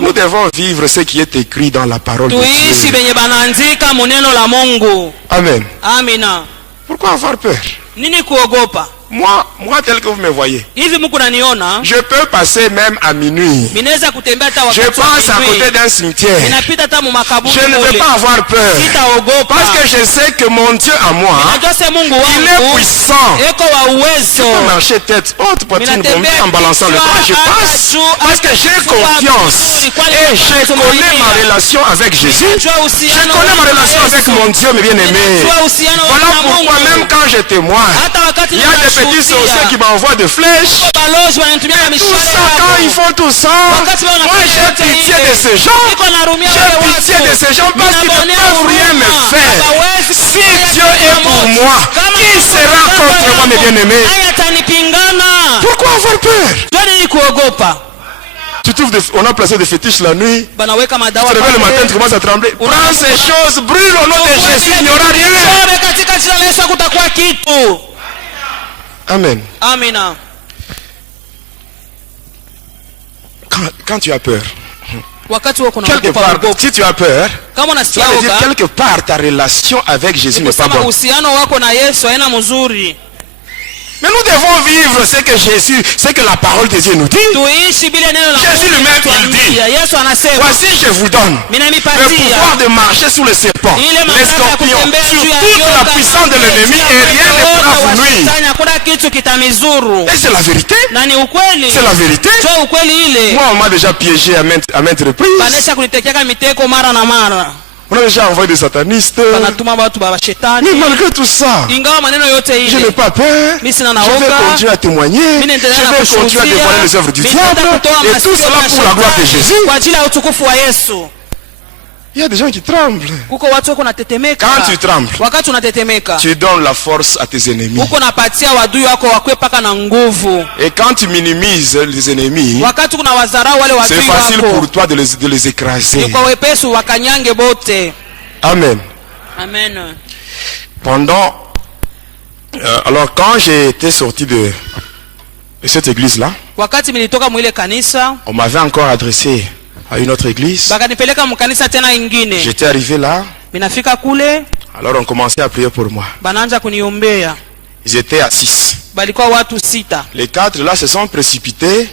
nous devons vivre ce qui est écrit dans la parole de Dieu. Amen. Pourquoi avoir peur? Moi tel que vous me voyez, je peux passer même à minuit. Je passe à côté d'un cimetière. Je ne vais pas avoir peur. Parce que je sais que mon Dieu à moi, il est puissant. Je peux marcher tête haute, poitrine bombée en balançant le bras. Je passe parce que j'ai confiance. Et je connais ma relation avec Jésus. Je connais ma relation avec mon Dieu, mes bien-aimés. Voilà pourquoi même quand je témoigne, il y a des petits sorciers qui m'envoient des flèches. Et tout ça, quand ils font tout ça, moi j'ai pitié de ces gens. J'ai pitié de ces gens parce qu'ils ne peuvent rien me faire. Si Dieu est pour moi, qui sera contre moi, mes bien-aimés? Pourquoi avoir peur? Tu trouves on a placé des fétiches la nuit. Tu te réveilles le matin, tu commences à trembler. Prends ces choses, brûle au nom de Jésus, il n'y aura rien. Amen. Amina. Quand tu as peur, quelque part, si tu as peur, ça veut dire quelque part ta relation avec Jésus n'est pas bonne. Mais nous devons vivre ce que Jésus, ce que la parole de Dieu nous dit. Jésus lui-même il dit, voici je vous donne le pouvoir de marcher sous les serpents, les scorpions, sur toute la puissance de l'ennemi et rien ne pourra vous nuire. Et c'est la vérité. C'est la vérité. Moi on m'a déjà piégé à maintes reprises. On a déjà envoyé des satanistes. Mais malgré tout ça, je n'ai pas peur. Je vais continuer à témoigner. Je vais continuer à dévoiler les œuvres du diable. Et tout cela pour la gloire de Jésus. Il y a des gens qui tremblent. Quand tu trembles, tu donnes la force à tes ennemis. Et quand tu minimises les ennemis, c'est facile pour toi de les écraser. Amen. Alors quand j'ai été sorti de cette église-là, on m'avait encore adressé à une autre église. J'étais arrivé là. Alors on commençait à prier pour moi. Ils étaient à 6. Les 4 là se sont précipités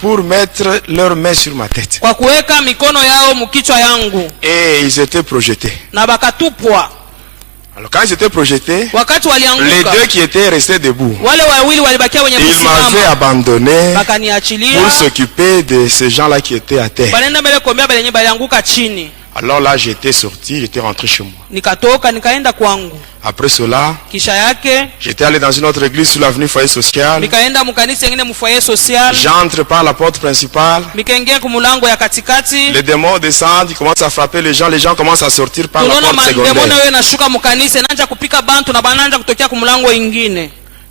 pour mettre leurs mains sur ma tête. Et ils étaient projetés. Alors quand ils étaient projetés, les 2 qui étaient restés debout, ils m'avaient abandonné pour s'occuper de ces gens-là qui étaient à terre. Alors là j'étais sorti, j'étais rentré chez moi. Après cela, j'étais allé dans une autre église sur l'avenue Foyer Social. J'entre par la porte principale. Les démons descendent, ils commencent à frapper les gens commencent à sortir par la porte secondaire.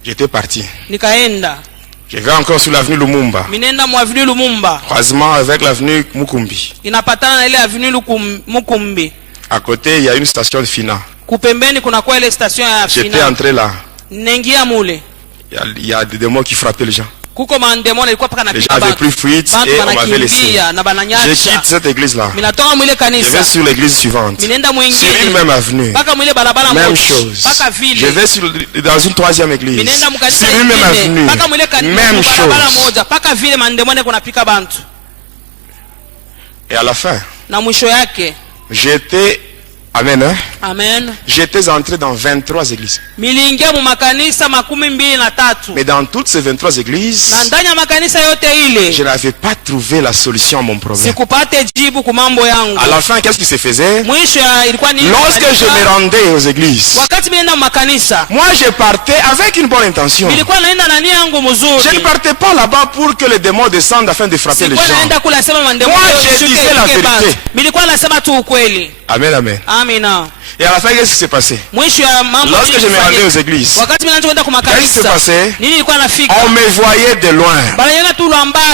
J'étais parti. Je vais encore sur l'avenue Lumumba. Croisement avec l'avenue Mukumbi. À côté, il y a une station de Fina. J'étais entré là. Il y a des démons qui frappaient les gens. Les gens avaient pris fuite et on m'avait laissé. Je quitte cette église-là. Je vais sur l'église suivante. Sur une même avenue. Même chose. Je vais dans une troisième église. Sur une même avenue. Même chose. Et à la fin, j'étais... Amen. Hein? Amen. J'étais entré dans 23 églises. Mais dans toutes ces 23 églises, je n'avais pas trouvé la solution à mon problème. À la fin, qu'est-ce qui se faisait? Lorsque je me rendais aux églises, moi je partais avec une bonne intention. Je ne partais pas là-bas pour que les démons descendent afin de frapper les gens. Moi je disais la vérité. Amen, amen. Amina. Et à la fin, qu'est-ce qui s'est passé? Lorsque je me rendais aux églises, qu'est-ce qui s'est passé? On me voyait de loin.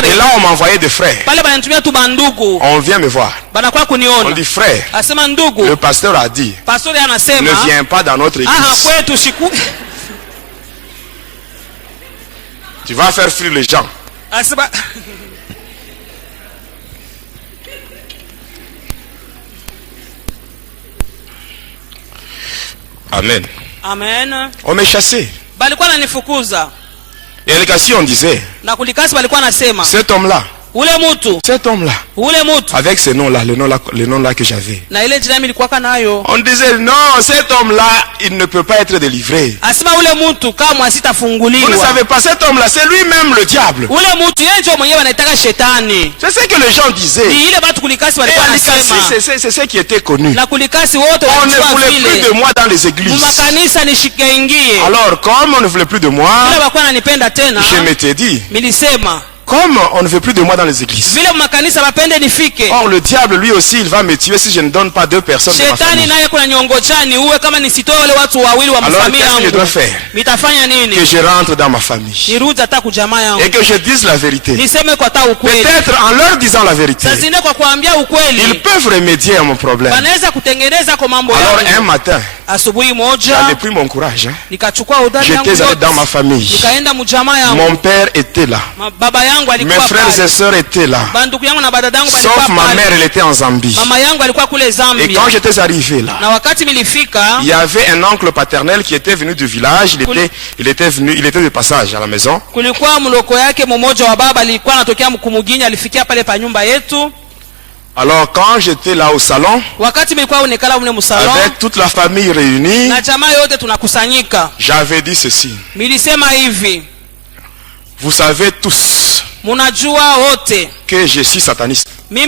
Et là, on m'envoyait des frères. On vient me voir. On dit, frère, le pasteur a dit, ne viens pas dans notre église. Tu vas faire fuir les gens. Amen. Amen. On m'a chassé. Et les on disait, cet homme-là, avec ce nom-là, le nom-là que j'avais, on disait, non, cet homme-là, il ne peut pas être délivré. Vous ne savez pas, cet homme-là, c'est lui-même le diable. C'est ce que les gens disaient. Et c'est ce qui était connu. On ne voulait plus de moi dans les églises. Alors, comme on ne voulait plus de moi, je m'étais dit, comme on ne veut plus de moi dans les églises. Or le diable lui aussi il va me tuer si je ne donne pas 2 personnes de ma famille. Alors qu'est-ce que je dois faire? Que je rentre dans ma famille et que je dise la vérité. Peut-être en leur disant la vérité, ils peuvent remédier à mon problème. Alors un matin, j'avais pris mon courage. J'étais allé dans ma famille. Mon père était là. Mes frères et sœurs étaient là. Sauf ma mère, elle était en Zambie. Et quand j'étais arrivé là, il y avait un oncle paternel qui était venu du village. Il était de passage à la maison. Alors quand j'étais là au salon, avec toute la famille réunie, j'avais dit ceci. Vous savez tous que je suis sataniste. Mon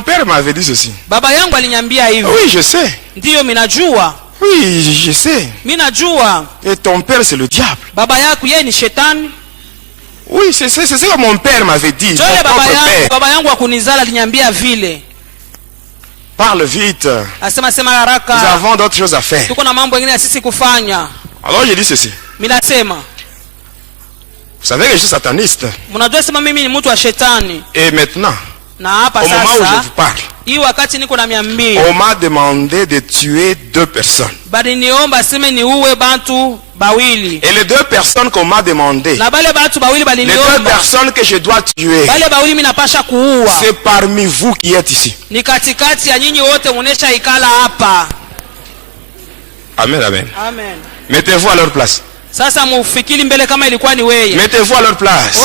père m'avait dit ceci. Oui, je sais. Oui, je sais. Et ton père, c'est le diable. Oui, c'est ce que mon père m'avait dit. Parle vite. Nous avons d'autres choses à faire. Alors j'ai dit ceci. Vous savez que je suis sataniste. Et maintenant, au moment où je vous parle, on m'a demandé de tuer 2 personnes. Et les 2 personnes qu'on m'a demandé, les 2 personnes que je dois tuer, c'est parmi vous qui êtes ici. Amen, amen. Mettez-vous à leur place. Mettez-vous à leur place.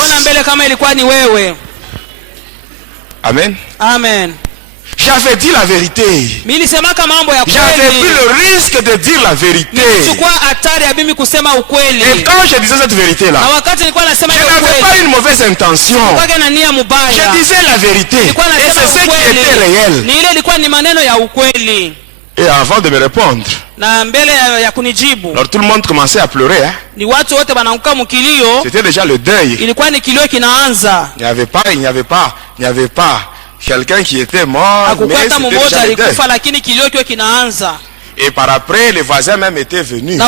Amen. Amen. J'avais dit la vérité. J'avais pris le risque de dire la vérité. Et quand je disais cette vérité-là, je n'avais pas une mauvaise intention. Je disais la vérité. Et c'est ce qui était réel. Et avant de me répondre, alors tout le monde commençait à pleurer. C'était déjà le deuil. Il n'y avait pas quelqu'un qui était mort, mais c'était déjà le deuil. Et par après, les voisins même étaient venus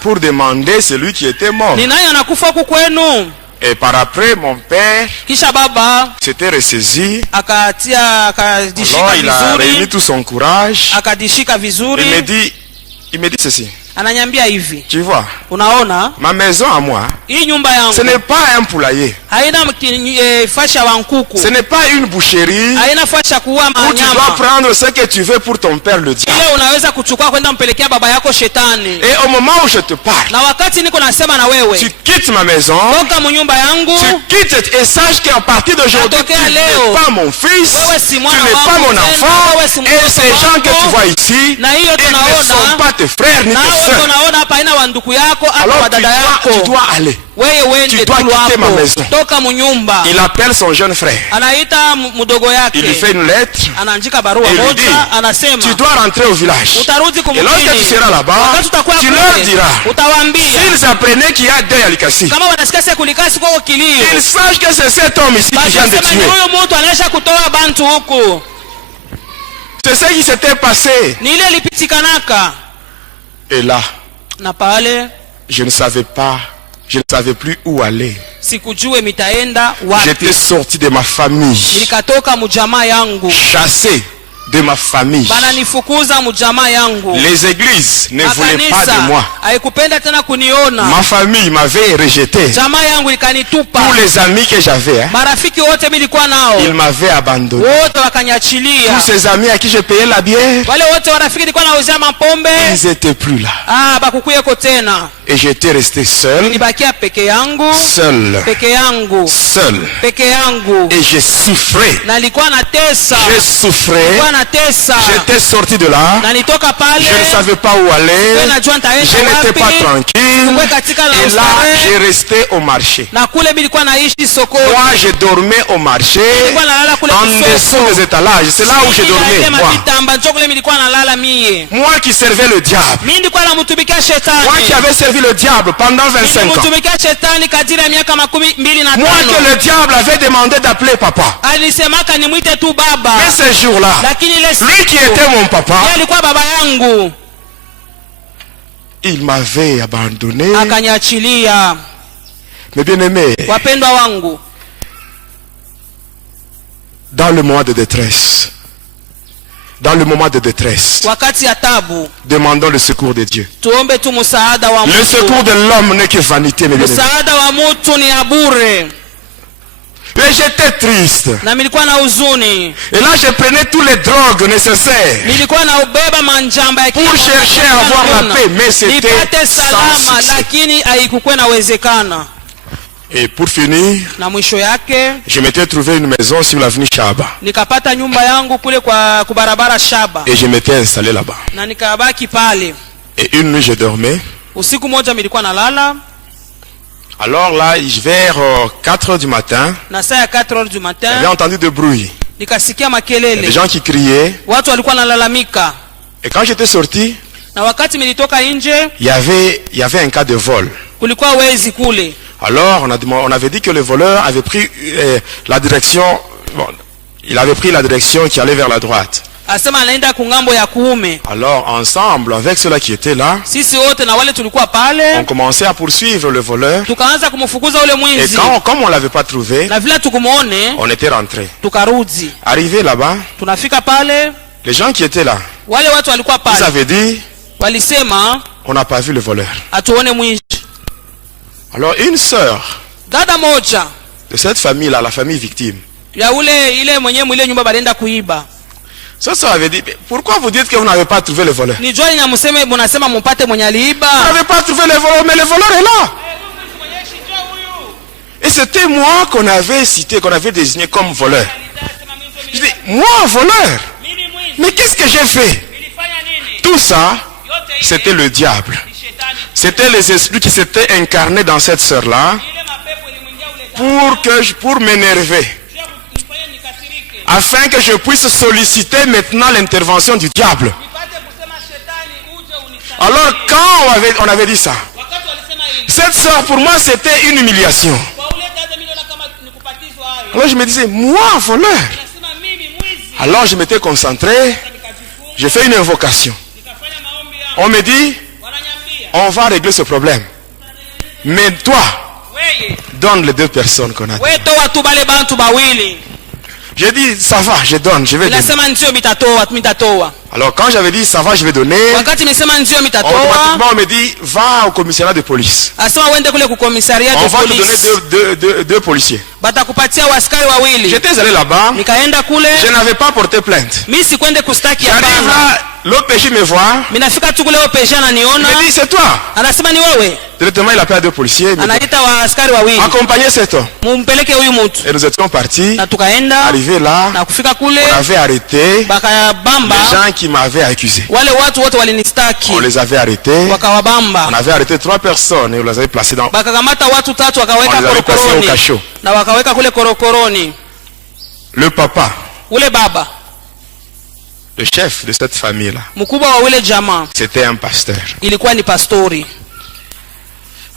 pour demander celui qui était mort. Et par après, mon père s'était ressaisi. Alors il a réuni tout son courage. Il me dit ceci. Ananiambia hivi. Tu vois? Unaona? Ma maison à moi. Hii nyumba yangu. Ce n'est pas un poulailler. Haina fasha wa nkuku. Ce n'est pas une boucherie. Haina fasha kuua manyama. Où tu dois prendre ce que tu veux pour ton père le diable. Ile unaweza kuchukua kwenda mpelekea baba yako shetani. Et au moment où je te parle. Na wakati niko nasema na wewe. Tu quittes ma maison. Toka mnyumba yangu. Tu quittes et sache qu'à partir d'aujourd'hui tu n'es pas mon fils. Tu n'es pas mon enfant. Et ces gens que tu vois ici, ils ne sont pas tes frères ni tes sœurs. Alors tu dois aller. Tu dois quitter ma maison. Il appelle son jeune frère. Il lui fait une lettre. Et il lui dit, tu dois rentrer au village. Et lorsque tu seras là-bas, tu leur diras, s'ils apprenaient qu'il y a deuil à Likasi, ils sachent que c'est cet homme ici qui vient de tuer. C'est ce qui s'était passé. Et là, je ne savais pas, je ne savais plus où aller. J'étais sorti de ma famille, chassé de ma famille. Les églises ne voulaient pas de moi. Ma famille m'avait rejeté. Tous les amis que j'avais, ils m'avaient abandonné. Tous ces amis à qui je payais la bière, ils n'étaient plus là. Et j'étais resté seul. Seul. Et je souffrais. Je souffrais. J'étais sorti de là. Je ne savais pas où aller. Je n'étais pas tranquille. Et là, j'ai resté au marché. Moi, je dormais au marché. En dessous des étalages. C'est là où je dormais. Moi qui servais le diable. Moi qui avais servi le diable pendant 25 ans. Moi que le diable avait demandé d'appeler papa. Mais ce jour-là, lui qui était mon papa, il m'avait abandonné. Mes bien-aimés, dans le moment de détresse, demandons le secours de Dieu. Le secours de l'homme n'est que vanité, mes bien-aimés. Et j'étais triste. Et là je prenais tous les drogues nécessaires pour chercher à avoir la paix, mais c'était sans succès. Et pour finir, je m'étais trouvé une maison sur l'avenue Shaba. Et je m'étais installé là-bas. Et une nuit je dormais. Alors là, vers 4 heures du matin, j'avais entendu de bruit. Des gens qui criaient. Et quand j'étais sorti, il y avait un cas de vol. Alors on avait dit que le voleur avait pris la direction, il avait pris la direction qui allait vers la droite. Alors ensemble avec ceux-là qui étaient là, on commençait à poursuivre le voleur. Et comme on ne l'avait pas trouvé, on était rentré. Arrivé là-bas, les gens qui étaient là, ils avaient dit, on n'a pas vu le voleur. Alors une sœur de cette famille-là, la famille victime, ça avait dit, pourquoi vous dites que vous n'avez pas trouvé le voleur? Vous n'avez pas trouvé le voleur, mais le voleur est là. Et c'était moi qu'on avait cité, qu'on avait désigné comme voleur. Je dis, moi voleur? Mais qu'est-ce que j'ai fait? Tout ça, c'était le diable. C'était les esprits qui s'étaient incarnés dans cette sœur-là pour m'énerver. Afin que je puisse solliciter maintenant l'intervention du diable. Alors quand on avait dit ça, cette sœur pour moi c'était une humiliation. Alors je me disais, moi voleur? Alors je m'étais concentré, j'ai fait une invocation. On me dit, on va régler ce problème. Mais toi, donne les deux personnes qu'on a. J'ai dit ça va, je donne, je vais donner. Alors quand j'avais dit ça va, je vais donner, automatiquement on me dit va au commissariat de police. On va te donner deux policiers. J'étais allé là-bas, je n'avais pas porté plainte. J'arrive là, l'OPJ me voit, il me dit c'est toi. Directement il appelle deux policiers, accompagnez cet homme. Et nous étions partis, arrivés là, on avait arrêté les gens qui m'avaient accusé. On les avait arrêtés, on avait arrêté 3 personnes et on les avait placés dans... On les avait placés au cachot. Le papa, le chef de cette famille-là, c'était un pasteur.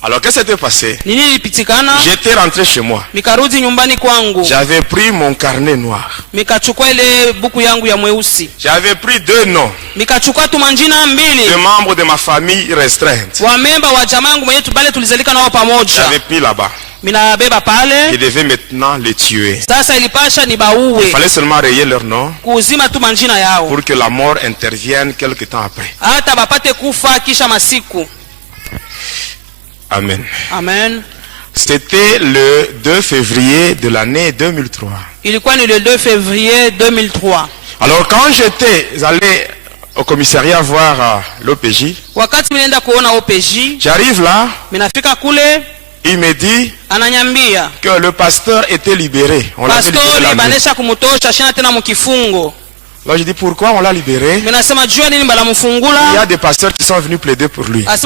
Alors qu'est-ce qui s'était passé? J'étais rentré chez moi. J'avais pris mon carnet noir. J'avais pris 2 noms de membres de ma famille restreinte. J'avais pris là-bas. Je devais maintenant les tuer. Il fallait seulement rayer leur nom pour que la mort intervienne quelque temps après. Amen. Amen. C'était le 2 février de l'année 2003. Le 2 février 2003. Alors quand j'étais allé au commissariat voir l'OPJ, j'arrive là, il me dit que le pasteur était libéré. On l'avait libéré la nuit. Alors je dis pourquoi on l'a libéré? Il y a des pasteurs qui sont venus plaider pour lui. Alors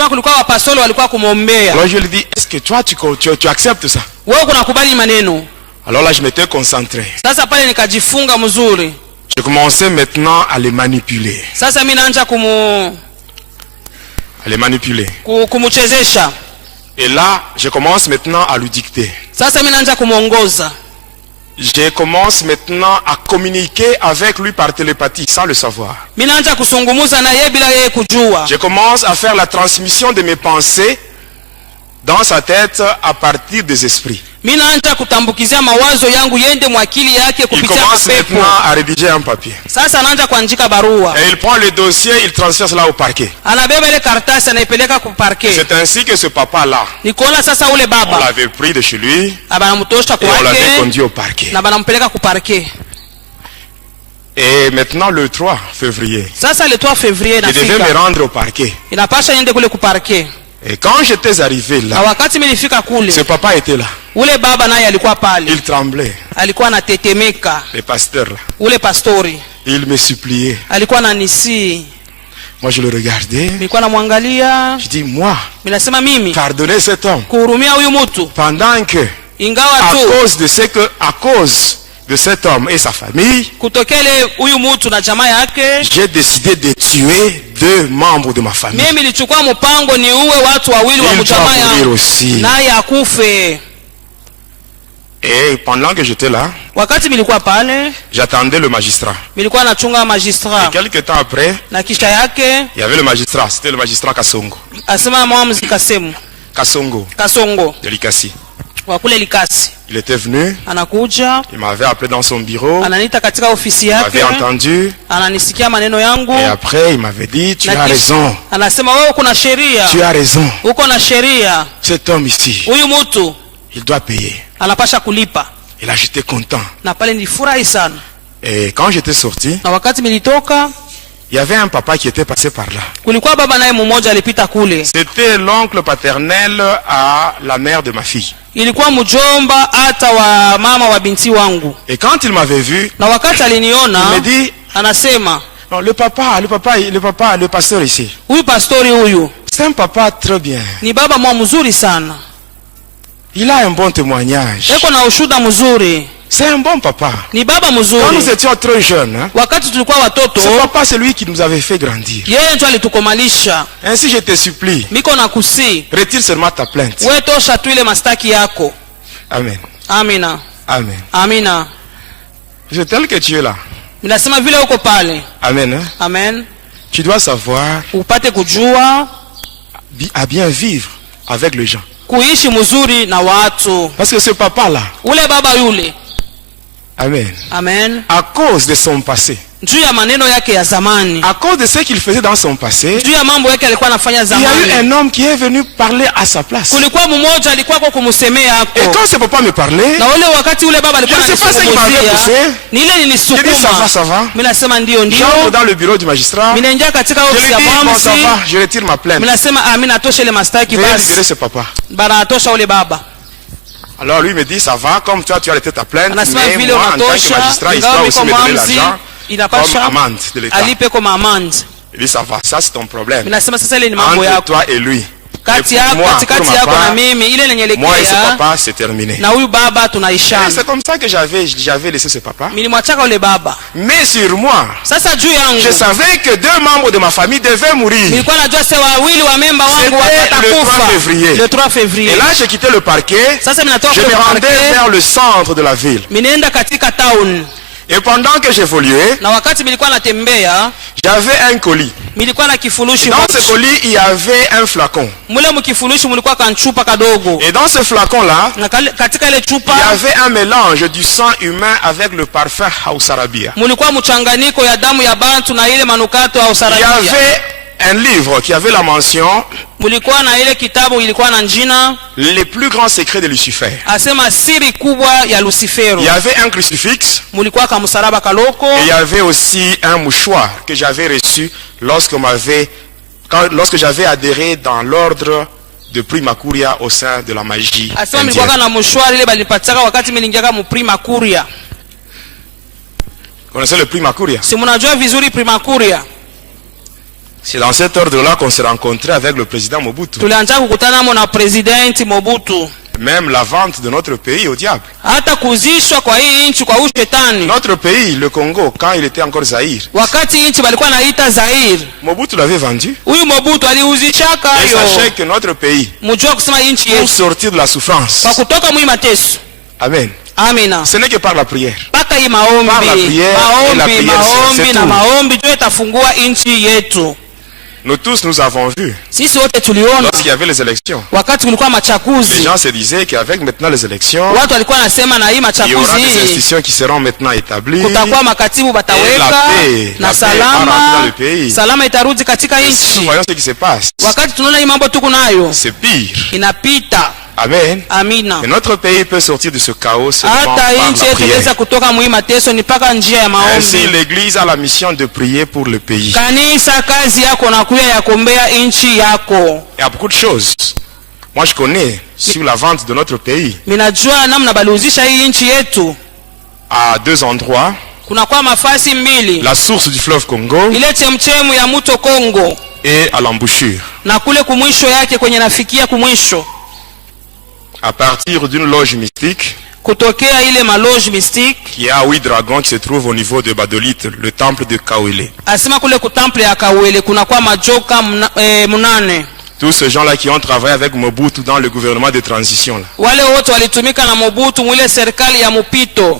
je lui dis, est-ce que toi tu acceptes ça? Alors là je m'étais concentré. Je commençais maintenant à les manipuler. Et là je commence maintenant à lui dicter. Je commence maintenant à communiquer avec lui par télépathie sans le savoir. Je commence à faire la transmission de mes pensées dans sa tête à partir des esprits. Il commence maintenant à rédiger un papier. Et il prend le dossier, il transfère cela au parquet. C'est ainsi que ce papa-là, on l'avait pris de chez lui et on l'avait conduit au parquet. Et maintenant le 3 février, je devais me rendre au parquet. Et quand j'étais arrivé là, ce papa était là. Il tremblait. Le pasteur là. Il me suppliait. Moi je le regardais. Je dis moi, pardonnez cet homme. Pendant que, à cause de cet homme et sa famille, j'ai décidé de tuer 2 membres de ma famille. Il doit mourir aussi. Et pendant que j'étais là, j'attendais le magistrat. Et quelques temps après, il y avait le magistrat. C'était le magistrat Kasongo. Kasongo de Likasi. Il était venu, il m'avait appelé dans son bureau, il m'avait entendu, et après il m'avait dit, tu as raison, tu as raison, cet homme ici, il doit payer. Et là j'étais content. Et quand j'étais sorti, il y avait un papa qui était passé par là. C'était l'oncle paternel à la mère de ma fille. Et quand il m'avait vu, il me dit, non, le pasteur ici, c'est un papa très bien. Il a un bon témoignage. C'est un bon papa. Quand nous étions trop jeunes, hein, ce papa c'est lui qui nous avait fait grandir. Ainsi je te supplie, retire seulement ta plainte. Amen. Amina. Amen. Amina. C'est tel que tu es là. Amen. Hein? Amen. Tu dois savoir à bien vivre avec les gens. Parce que ce papa là, Amen. Amen. À cause de son passé. À cause de ce qu'il faisait dans son passé, il y a eu un homme qui est venu parler à sa place. Et quand ce papa me parlait, je ne sais pas ce qu'il m'avait poussé. Je dis ça va. J'entre dans le bureau du magistrat. Je lui dis bon ça va, je retire ma plainte. Veuillez libérer ce papa. Alors lui me dit ça va, comme toi tu as arrêté ta plainte, mais moi en tant que magistrat il doit aussi me donner l'argent comme amende de l'État. Il dit ça va, ça c'est ton problème entre toi et lui. Moi et ce papa c'est terminé. C'est comme ça que j'avais laissé ce papa. Mais sur moi, je savais que 2 membres de ma famille devaient mourir. C'était le 3 février. Et là j'ai quitté le parquet. Je me rendais vers le centre de la ville. Et pendant que j'évoluais, j'avais un colis. Et dans ce colis, il y avait un flacon. Et dans ce flacon-là, il y avait un mélange du sang humain avec le parfum Hausarabia. Il y avait un livre qui avait la mention les plus grands secrets de Lucifer. Il y avait un crucifix et il y avait aussi un mouchoir que j'avais reçu lorsque j'avais adhéré dans l'ordre de Primacuria au sein de la magie indienne. Vous connaissez le Primacuria? C'est dans cet ordre-là qu'on s'est rencontré avec le président Mobutu. Même la vente de notre pays au diable. Notre pays, le Congo, quand il était encore Zaïre, Mobutu l'avait vendu. Et sachez que notre pays, pour sortir de la souffrance, Amen. Ce n'est que par la prière. Par la prière et la prière, c'est tout. Nous tous, nous avons vu. Lorsqu'il y avait les élections, les gens se disaient qu'avec maintenant les élections, il y aura des institutions qui seront maintenant établies. Et la paix va rentrer dans le pays. Et si nous voyons ce qui se passe, c'est pire. Amen. Et notre pays peut sortir de ce chaos seulement par la prière. Ainsi, l'Église a la mission de prier pour le pays. Il y a beaucoup de choses. Moi, je connais sur la vente de notre pays. À 2 endroits. La source du fleuve Congo et à l'embouchure. À partir d'une loge mystique qui a 8 dragons qui se trouve au niveau de Badolite, le temple de Kawele. Tous ces gens-là qui ont travaillé avec Mobutu dans le gouvernement de transition.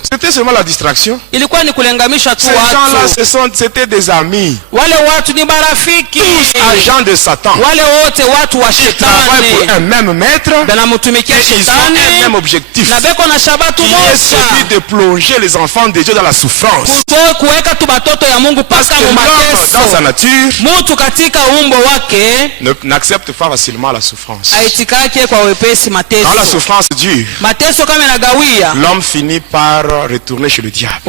C'était seulement la distraction. Ces gens-là, c'était des amis. Tous agents de Satan. Ils travaillent pour un même maître. Et ils ont un même objectif. Qui est celui de plonger les enfants de Dieu dans la souffrance. Parce que l'homme, dans sa nature, n'accepte pas facilement la souffrance. Quand la souffrance dure, l'homme finit par retourner chez le diable.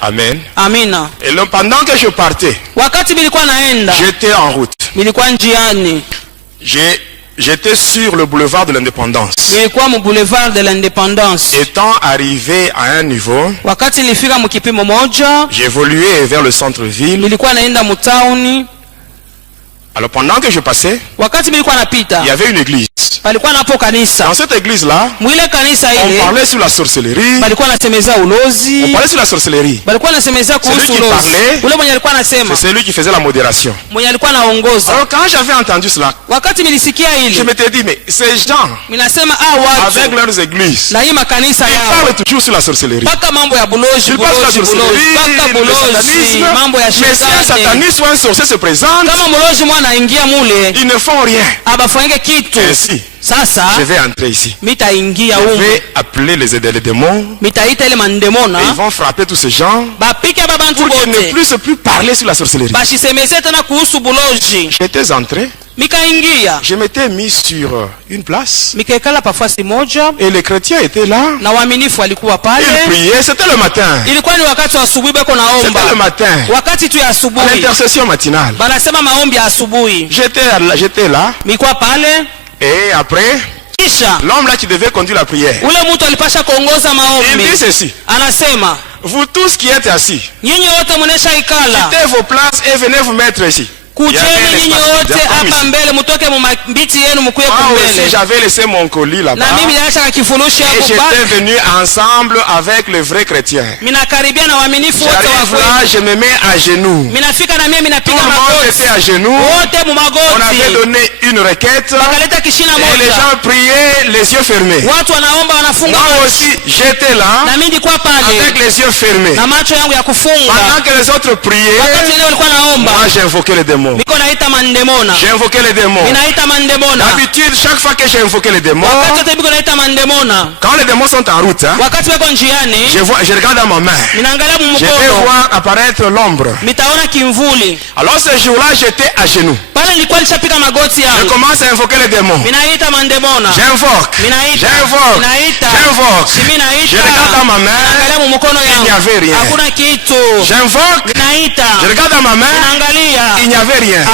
Amen. Et pendant que je partais, j'étais en route. J'étais sur le boulevard de l'Indépendance. Étant arrivé à un niveau, j'évoluais vers le centre-ville. Alors pendant que je passais, il y avait une église. Dans cette église-là, on parlait sur la sorcellerie. On parlait sur la sorcellerie. Celui qui parlait, c'est celui qui faisait la modération. Alors quand j'avais entendu cela, je m'étais dit, mais ces gens, avec leurs églises, ils parlent toujours sur la sorcellerie. Ils parlent sur la sorcellerie, le satanisme. Mais si un sataniste ou un sorcier se présente, ils ne font rien. Ainsi, Je vais entrer ici. Je vais appeler les démons. Et ils vont frapper tous ces gens pour qu'ils ne puissent plus parler sur la sorcellerie. J'étais entré. Je m'étais mis sur une place. Et les chrétiens étaient là. Ils priaient. C'était le matin. C'était le matin. À l'intercession matinale. J'étais là. Et après, l'homme là qui devait conduire la prière, il dit ceci: vous tous qui êtes assis, quittez vos places et venez vous mettre ici. J'avais laissé mon colis là-bas et j'étais venu ensemble avec les vrais chrétiens. J'arrive là, je me mets à genoux. Tout le monde était à genoux. On avait donné une requête et les gens priaient les yeux fermés. Moi aussi j'étais là avec les yeux fermés. Pendant que les autres priaient, moi j'ai invoqué les démons. J'ai invoqué les démons. D'habitude, chaque fois que j'ai invoqué les démons, quand les démons sont en route, je regarde dans ma main. Je vais voir apparaître l'ombre. Alors ce jour-là, j'étais à genoux. Je commence à invoquer les démons. J'invoque. Je regarde dans ma main. Il n'y avait rien. J'invoque. Je regarde dans ma main. Il n'y avait rien.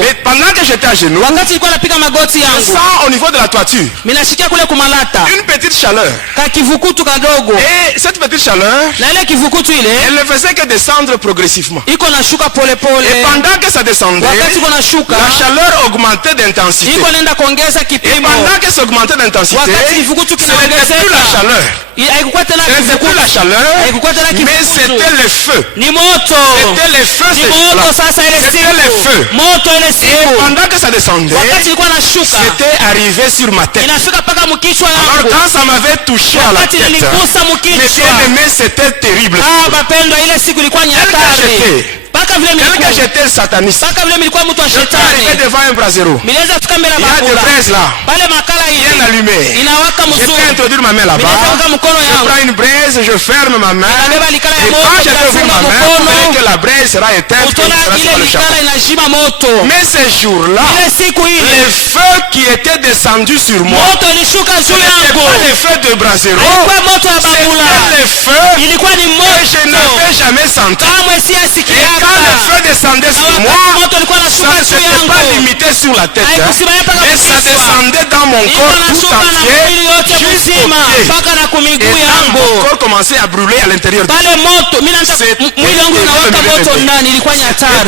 Mais pendant que j'étais à genoux, je sens au niveau de la toiture une petite chaleur. Et cette petite chaleur, elle ne faisait que descendre progressivement. Et pendant que ça descendait, la chaleur augmentait d'intensité. Et pendant que ça augmentait d'intensité, ce n'était plus la chaleur. C'était plus la chaleur, mais c'était le feu. C'était le feu, c'était le feu. Et pendant que ça descendait, c'était arrivé sur ma tête. Alors quand ça m'avait touché à la tête, mais bien aimé, c'était terrible. Tel que j'étais sataniste, je suis arrivé devant un brasero. Il y a des braises là, bien allumées. Je peux introduire ma main là-bas. Je prends une braise, je ferme ma main. Et quand je ouvre ma main, vous verrez que la braise sera éteinte. Mais ce jour-là, le feu qui était descendu sur moi, ce n'était pas le feu de brasero, c'était le feu que je n'avais jamais senti. Et quand le feu descendait sur moi, ça ne s'était pas limité sur la tête, mais ça descendait dans mon corps tout entier jusqu'au pied. Et là, mon corps commençait à brûler à l'intérieur. C'était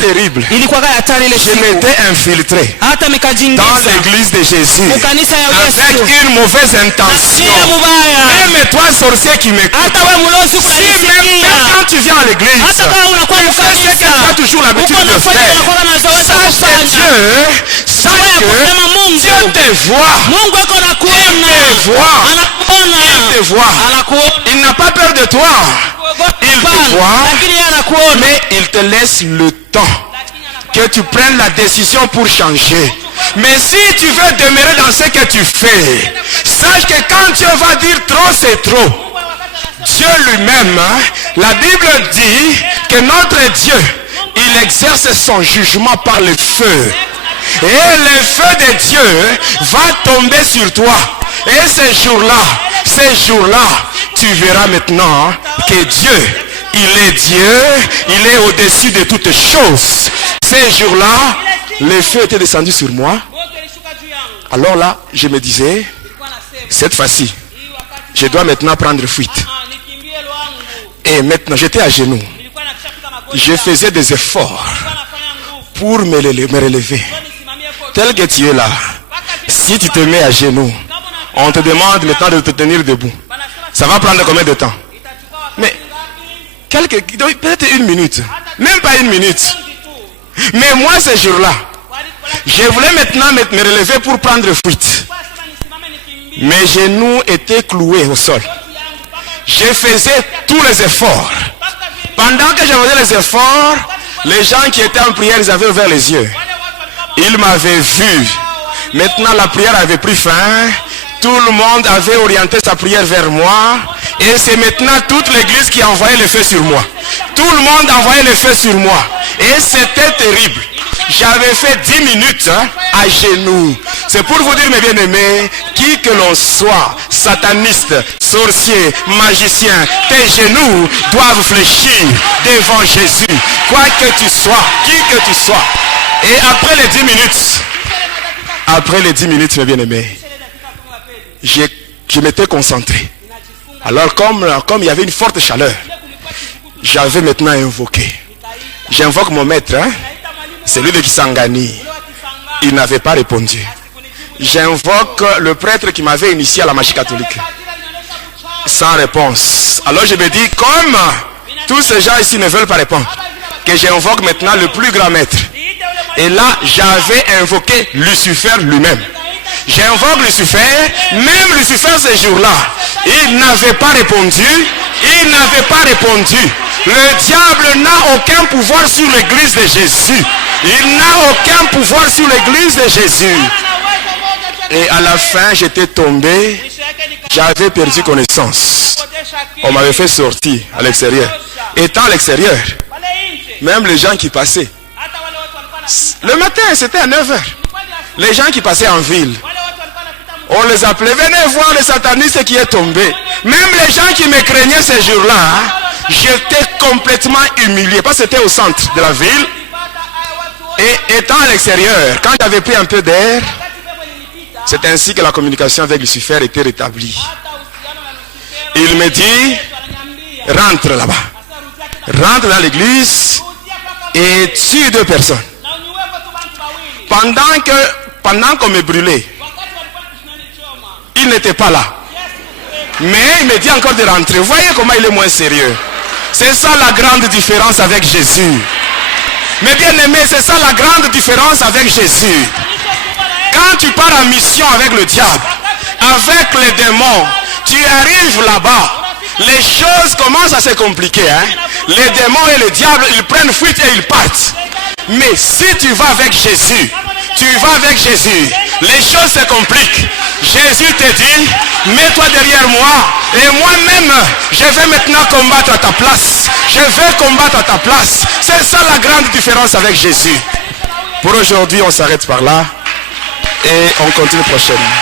terrible. Je m'étais infiltré dans l'église de Jésus avec une mauvaise intention. Même toi, sorcier qui m'écoute, si même quand tu viens à l'église, tu fais ce que tu as toujours l'habitude de faire, sache que Dieu te voit. Il te voit. Il n'a pas peur de toi. Il te voit, mais il te laisse le temps que tu prennes la décision pour changer. Mais si tu veux demeurer dans ce que tu fais, sache que quand Dieu va dire trop, c'est trop. Dieu lui-même, la Bible dit que notre Dieu, il exerce son jugement par le feu. Et le feu de Dieu va tomber sur toi. Et ce jour-là, tu verras maintenant que Dieu, il est Dieu, il est au-dessus de toutes choses. Ce jour-là, le feu était descendu sur moi. Alors là, je me disais, cette fois-ci, je dois maintenant prendre fuite. Et maintenant, j'étais à genoux. Je faisais des efforts pour me relever. Tel que tu es là, si tu te mets à genoux, on te demande maintenant de te tenir debout. Ça va prendre combien de temps? Mais peut-être une minute. Même pas une minute. Mais moi, ce jour-là, je voulais maintenant me relever pour prendre fuite. Mes genoux étaient cloués au sol. Je faisais tous les efforts. Pendant que je faisais les efforts, les gens qui étaient en prière, ils avaient ouvert les yeux. Ils m'avaient vu. Maintenant, la prière avait pris fin. Tout le monde avait orienté sa prière vers moi. Et c'est maintenant toute l'église qui envoyait le feu sur moi. Tout le monde envoyait le feu sur moi. Et c'était terrible. J'avais fait 10 minutes à genoux. C'est pour vous dire, mes bien-aimés, qui que l'on soit, sataniste, sorcier, magicien, tes genoux doivent fléchir devant Jésus. Quoi que tu sois, qui que tu sois. Et après les 10 minutes, mes bien-aimés, je m'étais concentré. Alors comme il y avait une forte chaleur, j'avais maintenant invoqué. J'invoque mon maître, celui de Kisangani. Il n'avait pas répondu. J'invoque le prêtre qui m'avait initié à la magie catholique. Sans réponse. Alors je me dis, comme tous ces gens ici ne veulent pas répondre, que j'invoque maintenant le plus grand maître. Et là, j'avais invoqué Lucifer lui-même. J'invoque Lucifer, même Lucifer ce jour-là, il n'avait pas répondu. Il n'avait pas répondu. Le diable n'a aucun pouvoir sur l'église de Jésus. Il n'a aucun pouvoir sur l'église de Jésus. Et à la fin, j'étais tombé. J'avais perdu connaissance. On m'avait fait sortir à l'extérieur. Étant à l'extérieur, même les gens qui passaient. Le matin, c'était à 9h. Les gens qui passaient en ville, on les appelait, venez voir le sataniste qui est tombé. Même les gens qui me craignaient ces jours-là, j'étais complètement humilié. Parce que c'était au centre de la ville. Et étant à l'extérieur, quand j'avais pris un peu d'air, c'est ainsi que la communication avec Lucifer était rétablie. Il me dit, rentre là-bas. Rentre dans l'église et tue 2 personnes. Pendant qu'on me brûlait, il n'était pas là. Mais il me dit encore de rentrer. Vous voyez comment il est moins sérieux. C'est ça la grande différence avec Jésus. Mais bien aimé, c'est ça la grande différence avec Jésus. Quand tu pars en mission avec le diable, avec les démons, tu arrives là-bas, les choses commencent à se compliquer. Les démons et le diable, ils prennent fuite et ils partent. Mais si tu vas avec Jésus, les choses se compliquent. Jésus te dit, mets-toi derrière moi et moi-même, je vais maintenant combattre à ta place. Je vais combattre à ta place. C'est ça la grande différence avec Jésus. Pour aujourd'hui, on s'arrête par là et on continue prochainement.